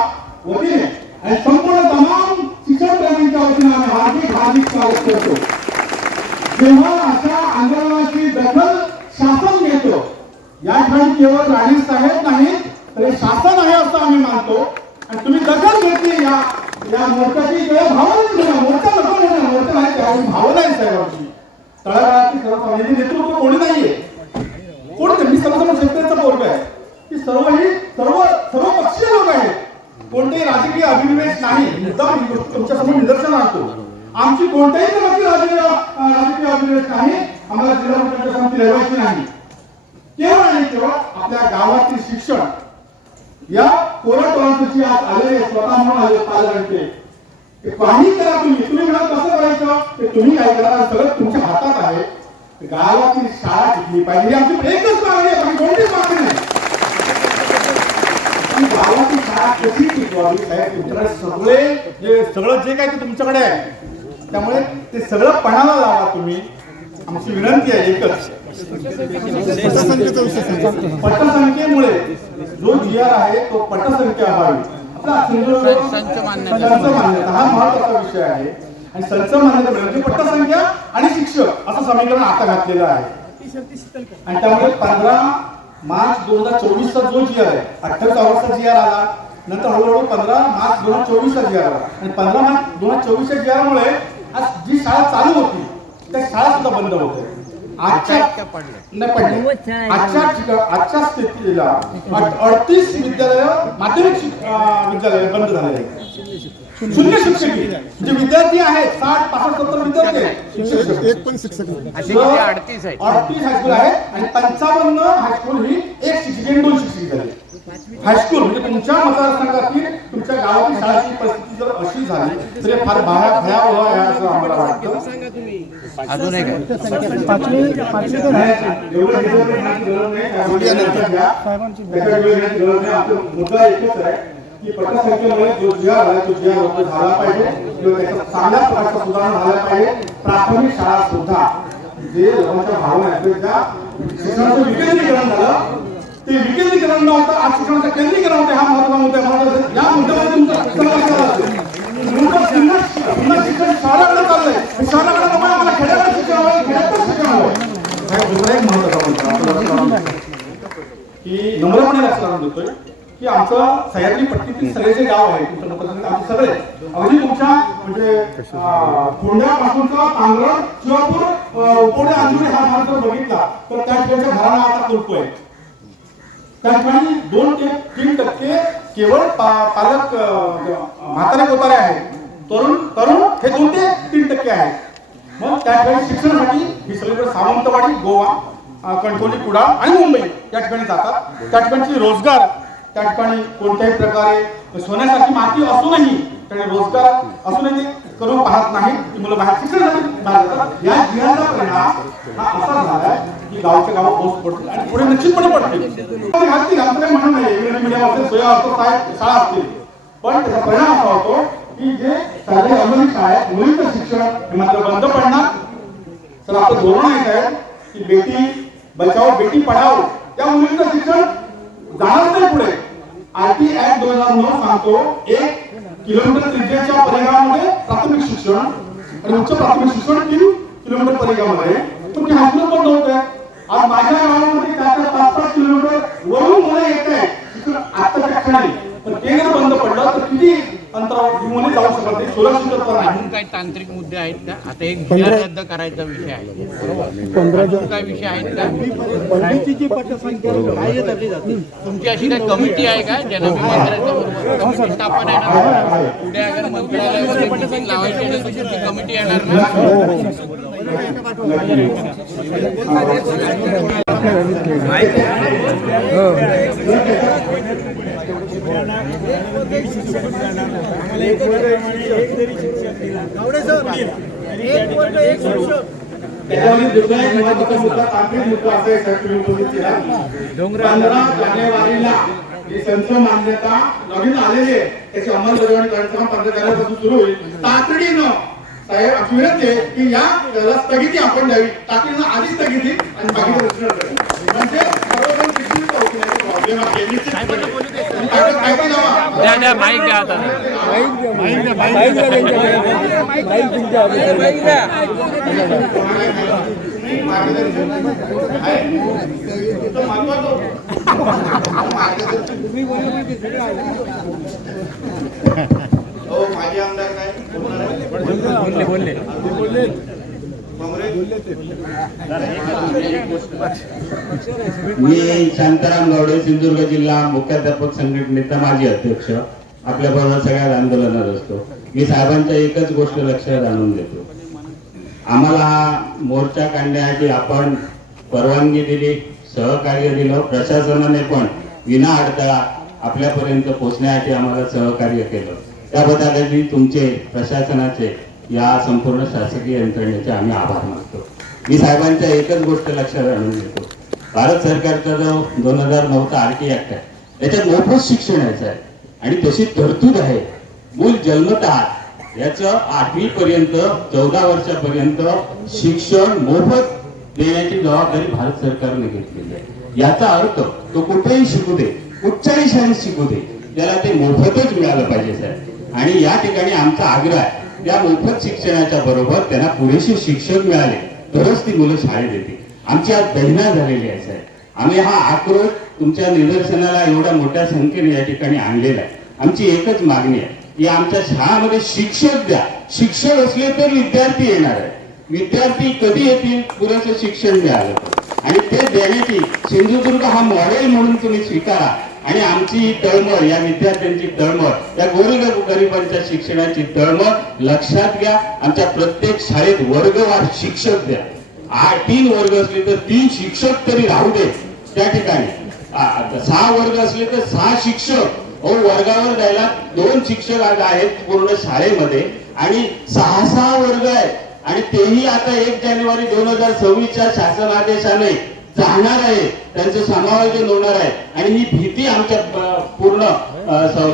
वतीने आणि संपूर्ण तमाम शिक्षण प्रेमींच्या वतीने आम्ही हार्दिक स्वागत करतो. जेव्हा अशा आंदोलनाची दखल शासन घेतो, या ठिकाणी केवळ राणे साहेब नाहीत तर शासन आहे असं आम्ही मानतो. आणि तुम्ही दखल घेतली या मोर्चाची भावना, मोर्चा नको म्हणून मोर्चा नाही त्यावेळी भावना आहे साहेबांची. तळागाळातील सर्वसामान्य नेतृत्व कोणी नाहीये, कोणी मी सर्वसामान्य शेतकऱ्याचं कोणत्याही प्रकारची राजकीय अभिनेत नाही, आम्हाला जिल्हा पंचायत समिती रहिवासी नाही. केवळ आणि केवळ आपल्या गावातील शिक्षण या पोराटोरांची आज आलेले स्वतः म्हणून आले पालकांचे काही करा तुम्ही म्हणा कसं करायचं ते तुम्ही काय करा सगळं तुमच्या हातात आहे. गावातील शाळा टिकली पाहिजे आमची एकच मागणी आहे, बाकी कोणतीच मागणी नाही. गावाची शाळा कशी टिकवावी साहेब, तुमच्याकडे सगळं जे काय ते तुमच्याकडे आहे, त्यामुळे ते सगळं पणाला लावा तुम्ही. आमची विनंती आहे एकच, पटसंख्येमुळे जो जीआर आहे तो पटसंख्या व्हावी. संच मान्यता हा महत्वाचा विषय आहे आणि संच मान्यता म्हणजे पटसंख्या आणि शिक्षक असं समीकरण आता घातलेलं आहे. आणि त्यामुळे 15 मार्च 2024 जो जीआर आहे, 28 जीआर आला, नंतर हळूहळू 15 मार्च 2024 जीआर आला आणि 15 मार्च 2024 जीआर मुळे आज जी शाळा चालू होती त्या शाळा सुद्धा बंद होते. आजच्या स्थितीला 38 विद्यालय माध्यमिक विद्यालय बंद झाले. शून्य शिक्षकी जे विद्यार्थी आहेत 60, 65, 70 विद्यार्थी एक पण शिक्षक 38 हायस्कूल आहेत आणि 55 हायस्कूल ही एक शिक्षक 2 शिक्षक झाले. हायस्कूल म्हणजे तुमच्या मतदारसंघातील तुमच्या गावातील शाळेची परिस्थिती जर अशी झाली तर फार भयावह आहे असं आम्हाला वाटतं. अजून एक मुद्दा एकच आहे की पटसंख्येमुळे जो जीआर आहे तो जीआर रद्द झाला पाहिजे किंवा त्याचा चांगल्या प्रकारचा सुधारणा झाला पाहिजे. प्राथमिक शाळा सुद्धा जे लोकांच्या भावना आहेत त्या शिक्षणाचं विकेंद्रीकरण झालं ते विकेंद्रीकरण नव्हतं, आज शिक्षणाचं केंद्रीकरण होतं. हा महत्त्वाचा मुद्दा आहे. या मुद्द्यावर तुमचा शिक्षण शहराकडे चाललंय, शहराकडे नको आम्हाला खेड्याकडे शिक्षण हवं, खेड्यातच शिक्षण हवं. दुसरा एक महत्त्वाचा मुद्दा की नम्रपणे लक्षात देतोय की आमचं सह्याद्री पट्टीतील सगळे जे गाव आहे तुमच्या मतदारसंघात आमचे सगळे अगदी तुमच्या म्हणजे पुण्यापासूनचा पांगरड, शिवापूर, पुणे, अंजोडी हा भाग जर बघितला तर त्या ठिकाणच्या घरांना आता कुलप आहे. त्या ठिकाणी 2 ते 3% केवळ पालक म्हातारे कोतारे आहेत. तरुण हे 2 ते 3% आहेत. मग त्या ठिकाणी शिक्षणासाठी ही सगळीकडे सावंतवाडी, गोवा, कणकवली, कुडाळ आणि मुंबई या ठिकाणी जातात. त्या ठिकाणची रोजगार त्या ठिकाणी कोणत्याही प्रकारे सोन्यासारखी माती असूनही त्याने रोजगार असूनही ते करून पाहत नाही. ती मुलं बाहेर शिक्षणासाठी बाहेर जातात. या जीवनाचा परिणाम हा असा झाला की गावच्या गावात पाऊस पडतो आणि पुढे निश्चितपणे पडते. घातली आमचं काही म्हणणं नाही, इंग्लिश मिडियम असेल, सोया असतो, शाळा असतील, पण त्याचा परिणाम असा होतो की जे सरकारी अंगणवाडी शाळा आहेत मुलींचं शिक्षण मात्र बंद पडणार. तर आपलं धोरण आहे साहेब की बेटी बचाओ बेटी पढाओ, त्या मुलींचं शिक्षण जाणार नाही पुढे. आरटी ऍक्ट 2009 सांगतो 1 किलोमीटर त्रिज्येच्या परिघामध्ये प्राथमिक शिक्षण आणि उच्च प्राथमिक शिक्षण 3 किलोमीटर परिघामध्ये. पण ते हायस्कूल बंद होत आहे. आज माझ्या गावामध्ये 4-5 किलोमीटर वरून मुलं येत आहे शिक्षण आत्ताच्या क्षणी, पण ते जर बंद पडलं तर किती अंतरावर मुले जाऊ शकत नाही. सुरक्षित अजून काही तांत्रिक मुद्दे आहेत का? आता एक जीआर रद्द करायचा विषय आहे, काय विषय आहेत का? तुमची अशी काही कमिटी आहे का ज्यांना मंत्र्यांच्या स्थापन आहे? पुढे अगर मंत्रालयामध्ये मीटिंग लावायची असेल तर तुमची कमिटी येणार ना? जानेवारीला संच मान्यता नवीन आलेली आहे त्याची अंमलबजावणी करण्याचं काम 15 जानेवारीपासून सुरू होईल. तातडीनं साहेब आमची विनंती आहे की या स्थगिती आपण द्यावी. तातडीनं आधी स्थगिती आणि बाकीचं रचना करावी म्हणजे सर्वजण शिक्षित होण्याचा प्रॉब्लेम आहे. माईक द्या आता. माझे आमदार काय बोलले मी शांताराम गावडे, सिंधुदुर्ग जिल्हा मुख्याध्यापक संघटनेचा माजी अध्यक्ष. आपल्या बरोबर सगळ्या आंदोलनात असतो. मी साहेबांच्या एकच गोष्ट लक्षात आणून देतो आम्हाला हा मोर्चा काढण्यासाठी आपण परवानगी दिली, सहकार्य दिलं. प्रशासनाने पण विना अडथळा आपल्यापर्यंत पोहोचण्यासाठी आम्हाला सहकार्य केलं. त्याबद्दल तुमचे, प्रशासनाचे, या संपूर्ण शासकीय यंत्रणेचे आम्ही आभार मानतो. मी साहेबांच्या एकच गोष्ट लक्षात आणून देतो. भारत सरकारचा जो 2009चा RT ऍक्ट आहे त्याच्यात मोफत शिक्षण यायचं आहे आणि तशी तरतूद आहे. मूल जन्मतः याचं 8वी पर्यंत 14 वर्षापर्यंत शिक्षण मोफत देण्याची जबाबदारी भारत सरकारने घेतलेली आहे. याचा अर्थ तो कुठेही शिकू दे, कुठच्याही शाळेत शिकू दे, त्याला ते मोफतच मिळालं पाहिजे साहेब. आणि या ठिकाणी आमचा आग्रह आहे, त्या मोफत शिक्षणाच्या बरोबर त्यांना पुरेसे शिक्षक मिळाले तरच ती मुलं शाळेत येतील. आमची आज दहिना झालेली आहे साहेब. आम्ही हा आक्रोश तुमच्या निदर्शनाला एवढ्या मोठ्या संख्येने या ठिकाणी आणलेला आहे. आमची एकच मागणी आहे की आमच्या शाळांमध्ये शिक्षक द्या. शिक्षक असले तर विद्यार्थी येणार आहे. विद्यार्थी कधी येतील? पुरेसं शिक्षण मिळालं आणि ते देण्याची सिंधुदुर्ग हा मॉडेल म्हणून तुम्ही स्वीकारा. आणि आमची ही तळमळ, या विद्यार्थ्यांची तळमळ, या गोरगरिबांच्या शिक्षणाची तळमळ लक्षात घ्या. आमच्या प्रत्येक शाळेत वर्गवार शिक्षक द्या. 3 वर्ग असले तर 3 शिक्षक तरी राहू दे त्या ठिकाणी. 6 वर्ग असले तर 6 शिक्षक. वर्गावर द्यायला 2 शिक्षक आज आहेत पूर्ण शाळेमध्ये आणि 6 वर्ग आहेत. आणि तेही आता 1 जानेवारी 2026च्या शासन आदेशाने जाणार आहे, त्यांचं समायोजन होणार आहे. आणि ही भीती आमच्या पूर्ण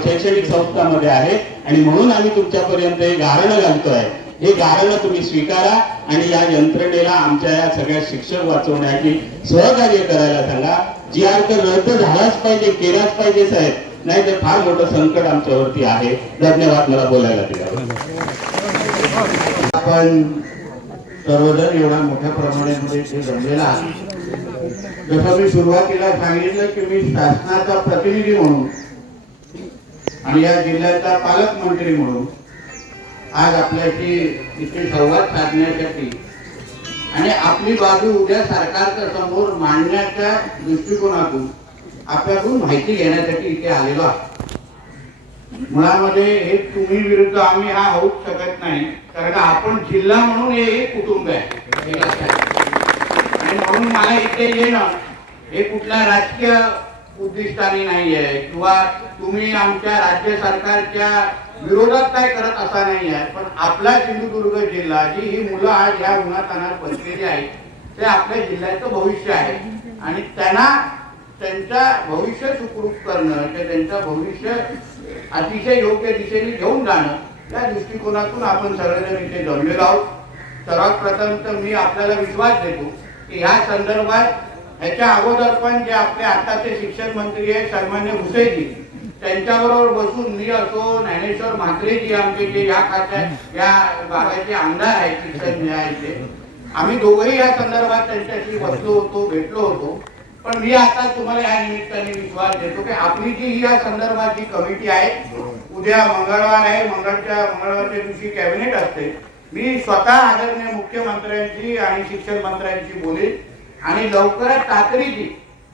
शैक्षणिक संस्थांमध्ये आहे. आणि म्हणून आम्ही तुमच्यापर्यंत हे गारणं घालतोय. हे गारणं तुम्ही स्वीकारा आणि या यंत्रणेला आमच्या या सगळ्या शिक्षक वाचवण्याची सहकार्य करायला सांगा. GR तर रद्द झालाच पाहिजे, केलाच पाहिजे साहेब, नाही तर फार मोठं संकट आमच्यावरती आहे. धन्यवाद मला बोलायला दिल्याबद्दल. आपण सर्वजण एवढ्या मोठ्या प्रमाणामध्ये इथे जमलेला आहे. जसं मी सुरुवातीला सांगितलं की मी शासनाचा प्रतिनिधी म्हणून आणि या जिल्ह्याचा पालकमंत्री म्हणून आज आपल्याशी इथे संवाद साधण्यासाठी आणि आपली बाजू उद्या सरकारच्या समोर मांडण्याच्या दृष्टिकोनातून आपल्याकडून माहिती घेण्यासाठी इथे आलेलो आहे. मुळामध्ये हे तुम्ही विरुद्ध आम्ही हा होऊच शकत नाही, कारण आपण जिल्हा म्हणून हे कुटुंब आहे. आणि म्हणून मला इथे येणं हे कुठल्या राजकीय उद्दिष्टाने नाही आहे किंवा तुम्ही आमच्या राज्य सरकारच्या विरोधात काय करत असा नाही आहे. पण आपला सिंधुदुर्ग जिल्हा, जी ही मुलं आज या उन्हातानात बसलेली आहेत, ते आपल्या जिल्ह्याचं भविष्य आहे आणि त्यांना त्यांचं भविष्य सुखरूप करणं, त्यांचं भविष्य अतिशय योग्य दिशेने घेऊन जाणं, या दृष्टिकोनातून आपण सगळेजण इथे जमलेलो आहोत. सर्वात प्रथम तर मी आपल्याला विश्वास देतो की ह्या संदर्भात ह्याच्या अगोदर पण जे आपले आताचे शिक्षण मंत्री आहेत सन्मान्य भुसेजी, त्यांच्याबरोबर बसून मी असो, ज्ञानेश्वर म्हात्रेजी आमचे जे या खात्या या भागाचे आमदार आहेत शिक्षण न्यायाचे, आम्ही दोघंही या संदर्भात त्यांच्याशी बसलो होतो, भेटलो होतो. पण मी आता तुम्हाला या निमित्ताने विश्वास देतो की आपली जी या संदर्भाची कमिटी आहे, उद्या मंगळवार आहे, मंगळवारच्या दिवशी कॅबिनेट असते. मी स्वतः आदरणीय मुख्यमंत्र्यांची आणि शिक्षण मंत्र्यांची बोलेन आणि लवकरच तातडीची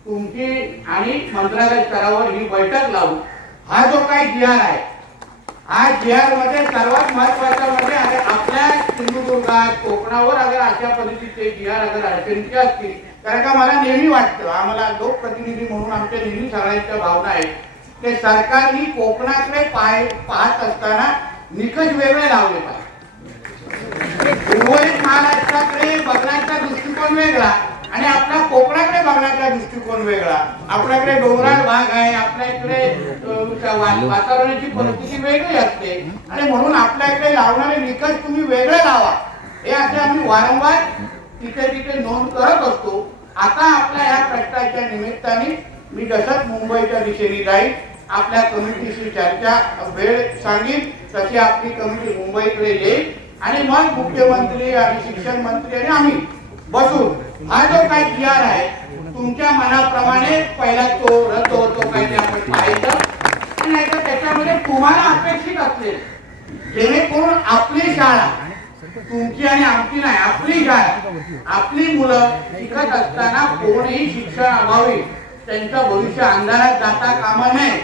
तुमची आणि मंत्रालय स्तरावर ही बैठक लावू. हा जो काही GR आहे, हा GR मध्ये सर्वात महत्वाचा म्हणजे आपल्या सिंधुदुर्गात, कोकणावर अगर अशा पद्धतीचे GR अगर अडचणीचे असतील, कारण का मला नेहमी वाटतं, आम्हाला लोकप्रतिनिधी म्हणून आमच्या नेहमी सगळ्यांच्या भावना आहेत की सरकारने कोकणाकडे पाहत असताना निकष वेगळे लावले पाहिजे. उर्वरित महाराष्ट्राकडे बघण्याचा दृष्टिकोन वेगळा आणि आपला कोकणाकडे बघण्याचा दृष्टिकोन वेगळा. आपल्याकडे डोंगराळ भाग आहे, आपल्या इकडे वातावरणाची परिस्थिती वेगळी असते आणि म्हणून आपल्या इकडे लावणारे निकष तुम्ही वेगळे लावा, हे असे आम्ही वारंवार तिथे तिथे नोंद करत असतो. आता आपल्या ह्या प्रश्नाच्या निमित्ताने मी जसंच मुंबईच्या दिशेने जाईल, आपल्या कमिटीशी चर्चा वेळ सांगेन, तशी आपली कमिटी मुंबईकडे येईल आणि मग मुख्यमंत्री आणि शिक्षण मंत्री आणि आम्ही बसून हा जो काही GR आहे तुमच्या मनाप्रमाणे पहिला तो रद्द होतो काही ते आपण पाहायचं, नाही तर त्याच्यामध्ये तुम्हाला अपेक्षित असेल जेणेकरून आपली शाळा, तुमची आणि आमची नाही, आपली शाळा, आपली मुलं शिकत असताना कोणीही शिक्षण अभावी त्यांचं भविष्य अंधारात जाता कामा नये,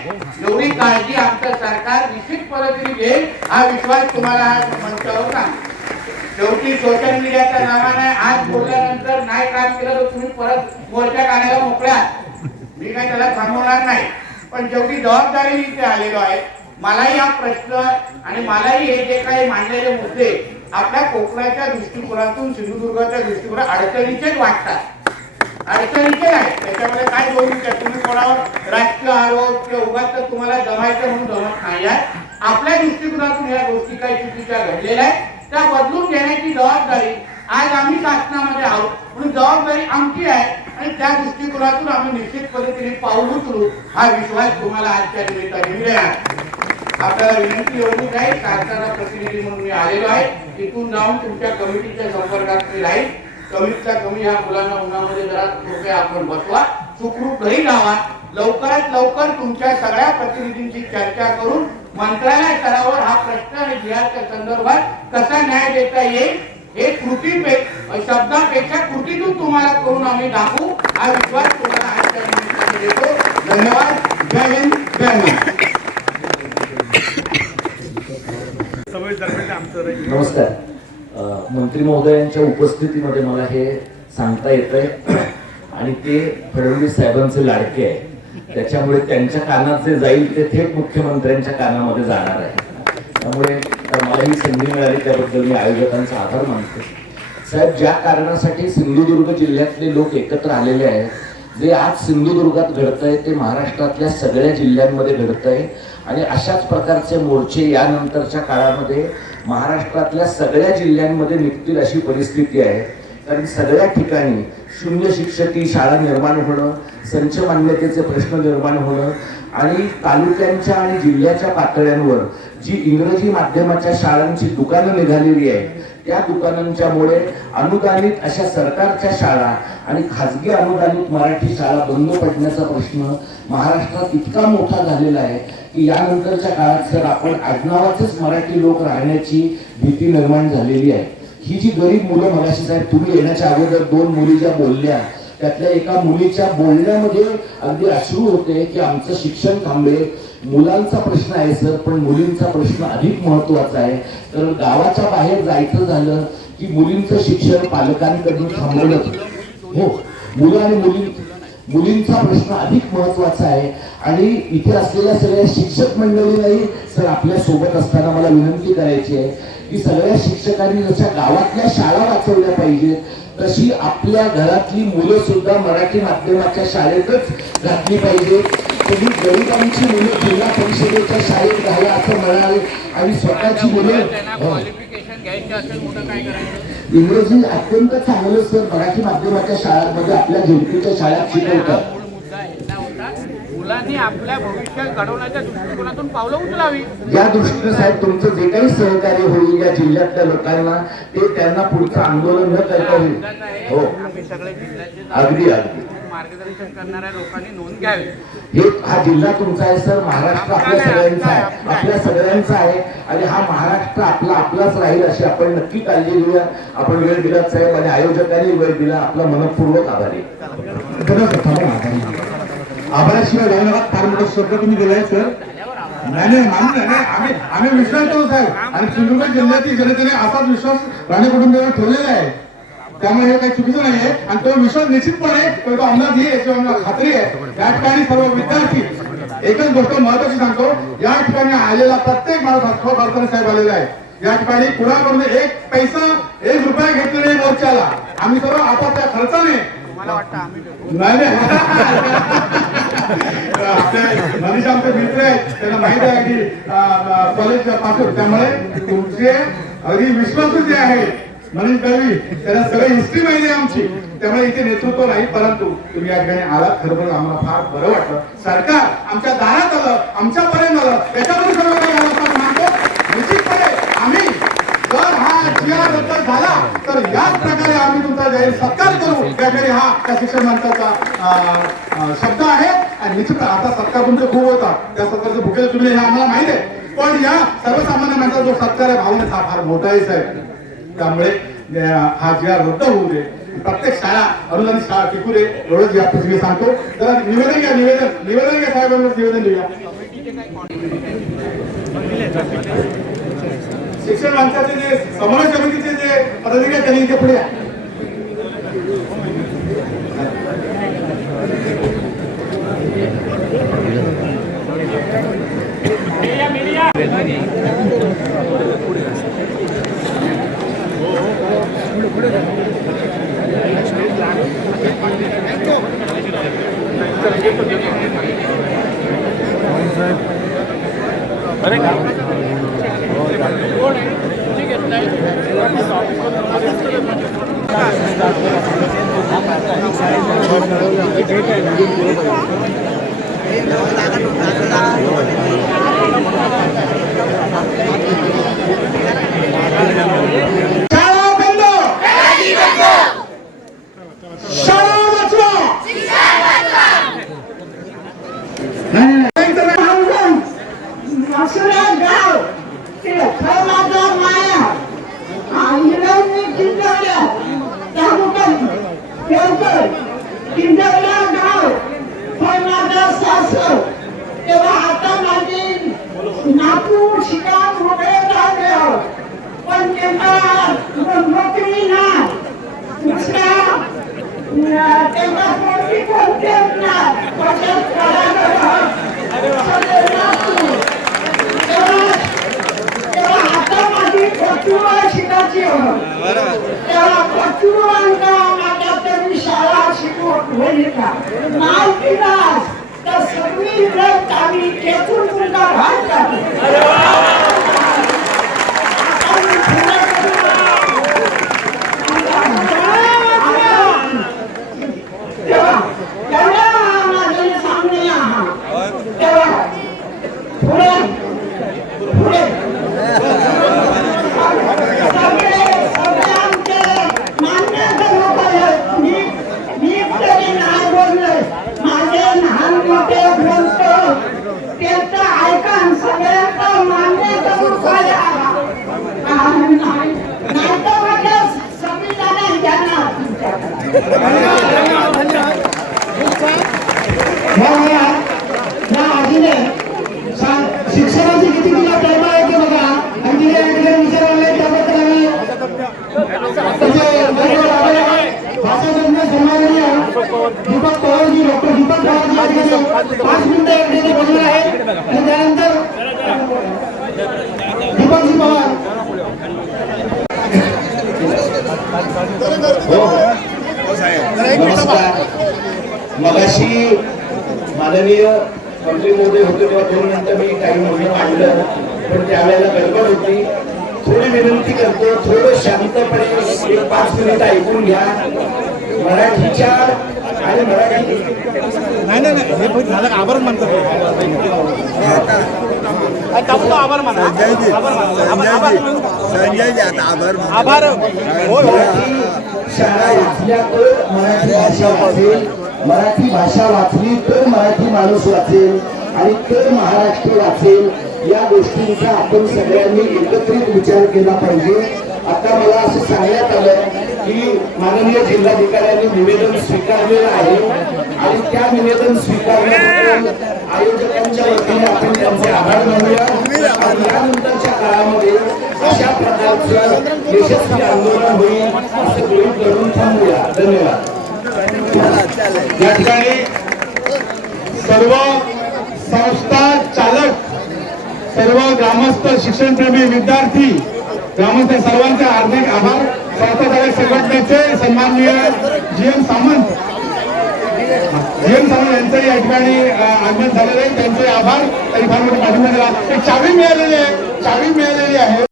एवढी काळजी आमचं सरकार निश्चित पद्धतीने घेईल, हा विश्वास तुम्हाला मंचावर सांगतो. शेवटी सोशल मीडियाच्या नावाने आज बोलल्यानंतर नाही काम केलं तर तुम्ही परत मोर्चा काढायला मोकळ्या. मी काही त्याला थांबवणार नाही, पण शेवटी जबाबदारी इथे आलेलो आहे. मलाही हा प्रश्न आणि मलाही हे जे काही मांडलेले मुद्दे आपल्या कोकणाच्या दृष्टिकोनातून सिंधुदुर्गाच्या दृष्टिकोनात अडचणीचेच वाटतात, अडचणीचे आहे. त्याच्यामध्ये काय बोलू त्या तुम्ही कोणावर राजकीय आरोप किंवा उगाच तुम्हाला जमायचं म्हणून जमत नाही आहे. आपल्या दृष्टिकोनातून या गोष्टी काही चुकीच्या घडलेल्या आहेत, त्या बदलून घेण्याची जबाबदारी आज आम्ही शासनामध्ये आहोत, म्हणून जबाबदारी आमची आहे आणि त्या दृष्टिकोनातून आम्ही निश्चित पद्धतीने पाऊल उचलू हा विश्वास तुम्हाला आजच्या निमित्ताने मिळेल. आपल्याला विनंती एवढीच आहे, शासनाचा प्रतिनिधी म्हणून मी आलेलो आहे, तिथून जाऊन तुमच्या कमिटीच्या संपर्कात मी राहील. कमीतच्या कमी ह्या मुलांना उन्हामध्ये जरा कृपया आपण बसवा, सुखरूप घरी जावा. लवकरात लवकर तुमच्या सगळ्या प्रतिनिधींची चर्चा करून मंत्रालय स्तरावर हा प्रश्न आणि जिहाच्या संदर्भात कसा न्याय देता येईल हे शब्दापेक्षा कृतीतून तुम्हाला करून आम्ही दाखवू हा विश्वास तुम्हाला आजच्या निमित्ताने देतो. धन्यवाद. जय हिंद, जय महाराष्ट्र. नमस्कार. मंत्री महोदयांच्या उपस्थितीमध्ये मला हे सांगता येतंय आणि ते फडणवीस साहेबांचे लाडके आहे, त्याच्यामुळे त्यांच्या कानात जे जाईल ते थेट मुख्यमंत्र्यांच्या कानामध्ये जाणार आहे. त्यामुळे मला ही संधी मिळाली त्याबद्दल मी आयोजकांचा आभार मानतो. साहेब, ज्या कारणासाठी सिंधुदुर्ग जिल्ह्यातले लोक एकत्र आलेले आहेत, जे आज सिंधुदुर्गात घडतंय ते महाराष्ट्रातल्या सगळ्या जिल्ह्यांमध्ये घडतंय आणि अशाच प्रकारचे मोर्चे यानंतरच्या काळामध्ये महाराष्ट्रातल्या सगळ्या जिल्ह्यांमध्ये निघतील अशी परिस्थिती आहे. कारण सगळ्या ठिकाणी शून्य शिक्षकी शाळा निर्माण होणं, संच मान्यतेचे प्रश्न निर्माण होणं आणि तालुक्यांच्या आणि जिल्ह्याच्या पातळ्यांवर जी इंग्रजी माध्यमाच्या शाळांची दुकानं निघालेली आहेत, त्या दुकानांच्यामुळे अनुदानित अशा सरकारच्या शाळा आणि खाजगी अनुदानित मराठी शाळा बंद पडण्याचा प्रश्न महाराष्ट्रात इतका मोठा झालेला आहे की यानंतरच्या काळात सर आपण आडनावाचेच मराठी लोक राहण्याची भीती निर्माण झालेली आहे. ही जी गरीब मुलं, मगाशी साहेब तुम्ही येण्याच्या अगोदर 2 मुली ज्या बोलल्या, त्यातल्या एका मुलीच्या बोलण्यामध्ये अगदी अश्रू होते की आमचं शिक्षण थांबे. मुलांचा प्रश्न आहे सर, पण मुलींचा प्रश्न अधिक महत्वाचा आहे. तर गावाच्या बाहेर जायचं झालं की मुलींचं शिक्षण पालकांकडून थांबवलं. हो, मुलं आणि मुलींचा प्रश्न अधिक महत्वाचा आहे. आणि इथे असलेल्या सगळ्या शिक्षक मंडळीलाही सर आपल्या सोबत असताना मला विनंती करायची आहे की सगळ्या शिक्षकांनी जशा गावातल्या शाळा वाचवल्या पाहिजेत, तशी आपल्या घरातली मुलं सुद्धा मराठी माध्यमाच्या शाळेतच घातली पाहिजे. तुम्ही गरिबांची मुलं जिल्हा परिषदेच्या शाळेत घाला असं म्हणाले आणि स्वतःची मुलं इंग्रजी अत्यंत चांगलं सर मराठी माध्यमाच्या शाळांमध्ये आपल्या झेडपीच्या शाळेत शिकवतात. मुलांनी आपल्या भविष्य घडवण्याच्या दृष्टिकोनातून पावलं उचलावी. या दृष्टीने साहेब तुमचं जे काही सहकार्य होईल या जिल्ह्यातल्या लोकांना, ते त्यांना पुढचं आंदोलन न करता होईल. हो, आम्ही सगळे जिल्ह्याचे अगदी अगदी मार्गदर्शन करणाऱ्या लोकांनी नोंद घ्यावी. हे हा जिल्हा तुमचा आहे सर, महाराष्ट्र आपल्या सगळ्यांचा आहे, आपल्या सगळ्यांचा आहे आणि हा महाराष्ट्र आपलाच राहील अशी आपण नक्की काळजी घेऊया. आपण वेळ दिलात साहेब आणि आयोजकांनी वेळ दिला, आपला मनपूर्वक आभारी. आभाराशिवाय धन्यवाद. फार मोठा शब्द तुम्ही दिलाय सर. नाही आम्ही विश्वास ठेवू साहेब आणि सिंधुदुर्ग जिल्ह्यातील जनतेने असाच विश्वास राणे कुटुंबियांवर ठेवलेला आहे. त्यामुळे हे काही चुकीचं नाहीये आणि तो विश्वास निश्चितपणे तो अंमलात येईल याची आम्हाला खात्री आहे. या ठिकाणी सर्व विद्यार्थी, एकच गोष्ट महत्वाची सांगतो, या ठिकाणी आलेला प्रत्येक माणूस साहेब आलेला आहे. या ठिकाणी कुणाकडून 1 पैसा 1 रुपया घेतले नाही मोर्चाला. आम्ही सर्व आपापल्या खर्चाने मनीष आमचे मित्र आहेत, त्यांना माहित आहे की कॉलेज पासून, त्यामुळे तुमचे अगदी विश्वासू जे आहे मनीष दळवी, त्यांना सगळी हिस्ट्री माहिती आहे आमची. त्यामुळे इथे नेतृत्व नाही, परंतु तुम्ही या ठिकाणी आलात, खरोखर आम्हाला फार बरं वाटलं. सरकार आमच्या दारात आलं, आमच्यापर्यंत आलं, त्याच्यामध्ये सर्व काही आलं मानतो. निश्चितपणे आम्ही जर हा GR रद्द झाला तर याच प्रकारे आम्ही तुमचा जाहीर सत्कार करू. त्याकडे हा त्या शिक्षण मंत्र्याचा शब्द आहे आणि निश्चित आता सत्कार तुमचे खूप होता, त्या सत्कारचे भुकेले तुम्ही हे आम्हाला माहिती आहे, पण या सर्वसामान्य माणसाचा जो सत्कार आहे भावनेचा हा फार मोठा आहे साहेब. त्यामुळे हा GR रद्द होऊ दे, प्रत्येक शाळा अनुदानित शाळा टिकू दे, एवढंच या पृथ्वी सांगतो. तर निवेदन घ्या साहेबांना, निवेदन देऊया. शिक्षण मंचाचे जे समन्वय समितीचे जे पदाधिकारी त्यांनी इथे पुढे या. शाळा बंद, शाळा वाचवा. तेव्हा आता माझी नातू शिकान वगैरे झाले पण त्यांना नोकरी नाही दुसऱ्या तेव्हा कोणती कोणतेच नाही पक्षात तेव्हा आता माझी पचूळ शिकायची तेव्हा पचूळांना माझ्या तरी शाळा शिकवत होईल का नाही दिला तर सगळी रथ आम्ही खेचून तुमचा भाग तेव्हा माझे सामने तेव्हा पुढे पुढे सगळे आमचे मान्य लोक आहेत मी तरी नाही बोलले माझे लहान मोठे बोलतो त्यांचं ऐका सगळ्यांचं मान्य करून नाही तर माझ्या संविधान घेणार शिक्षणाची किती तुला प्रेरणा येते बघा आणि तिने विचार आणले त्याबद्दल आम्ही भाषातज्ञ सन्माननीय दीपक पवारजी डॉक्टर दीपक पवारजी 5 मिनिटं एक बोलणार आहे आणि त्यानंतर दीपकजी पवार. मगाशी माननीय मंत्री महोदय होते तेव्हा 2 मिनिटं मी काही म्हणून मांडलं पण त्यावेळेला गडबड होती. थोडी विनंती करतो थोडं शांतपणे 5 मिनिटं ऐकून घ्या. मराठीच्या आणि मराठी नाही नाही नाही हे झालं आभार मानतो आभार माना संजयजी आता आभार शाळा वाचल्या तर मराठी भाषा वाचेल, मराठी भाषा वाचली तर मराठी माणूस वाचेल आणि तर महाराष्ट्र वाचेल. या गोष्टींचा आपण सगळ्यांनी एकत्रित विचार केला पाहिजे. आता मला असं सांगण्यात आलं की माननीय जिल्हाधिकाऱ्यांनी निवेदन स्वीकारलेलं आहे आणि त्या निवेदन स्वीकारल्याबद्दल आयोजकांच्या वतीने आपण त्यांचे आभार मानूया. आणि यानंतरच्या काळामध्ये अशा प्रकारचं यशस्वी आंदोलन होईल असं गृहीत धरून थांबूया. धन्यवाद. या ठिकाणी सर्व संस्था चालक, सर्व ग्रामस्थ, शिक्षणप्रेमी, विद्यार्थी, ग्रामस्थ सर्वांचे हार्दिक आभार. संस्था चालक संघटनेचे सन्माननीय GM सामंत यांचं या ठिकाणी आगमन झालेलं आहे. त्यांचे आभार. तरी फार मोठी पाठिंबा दिला. एक चावी मिळालेली आहे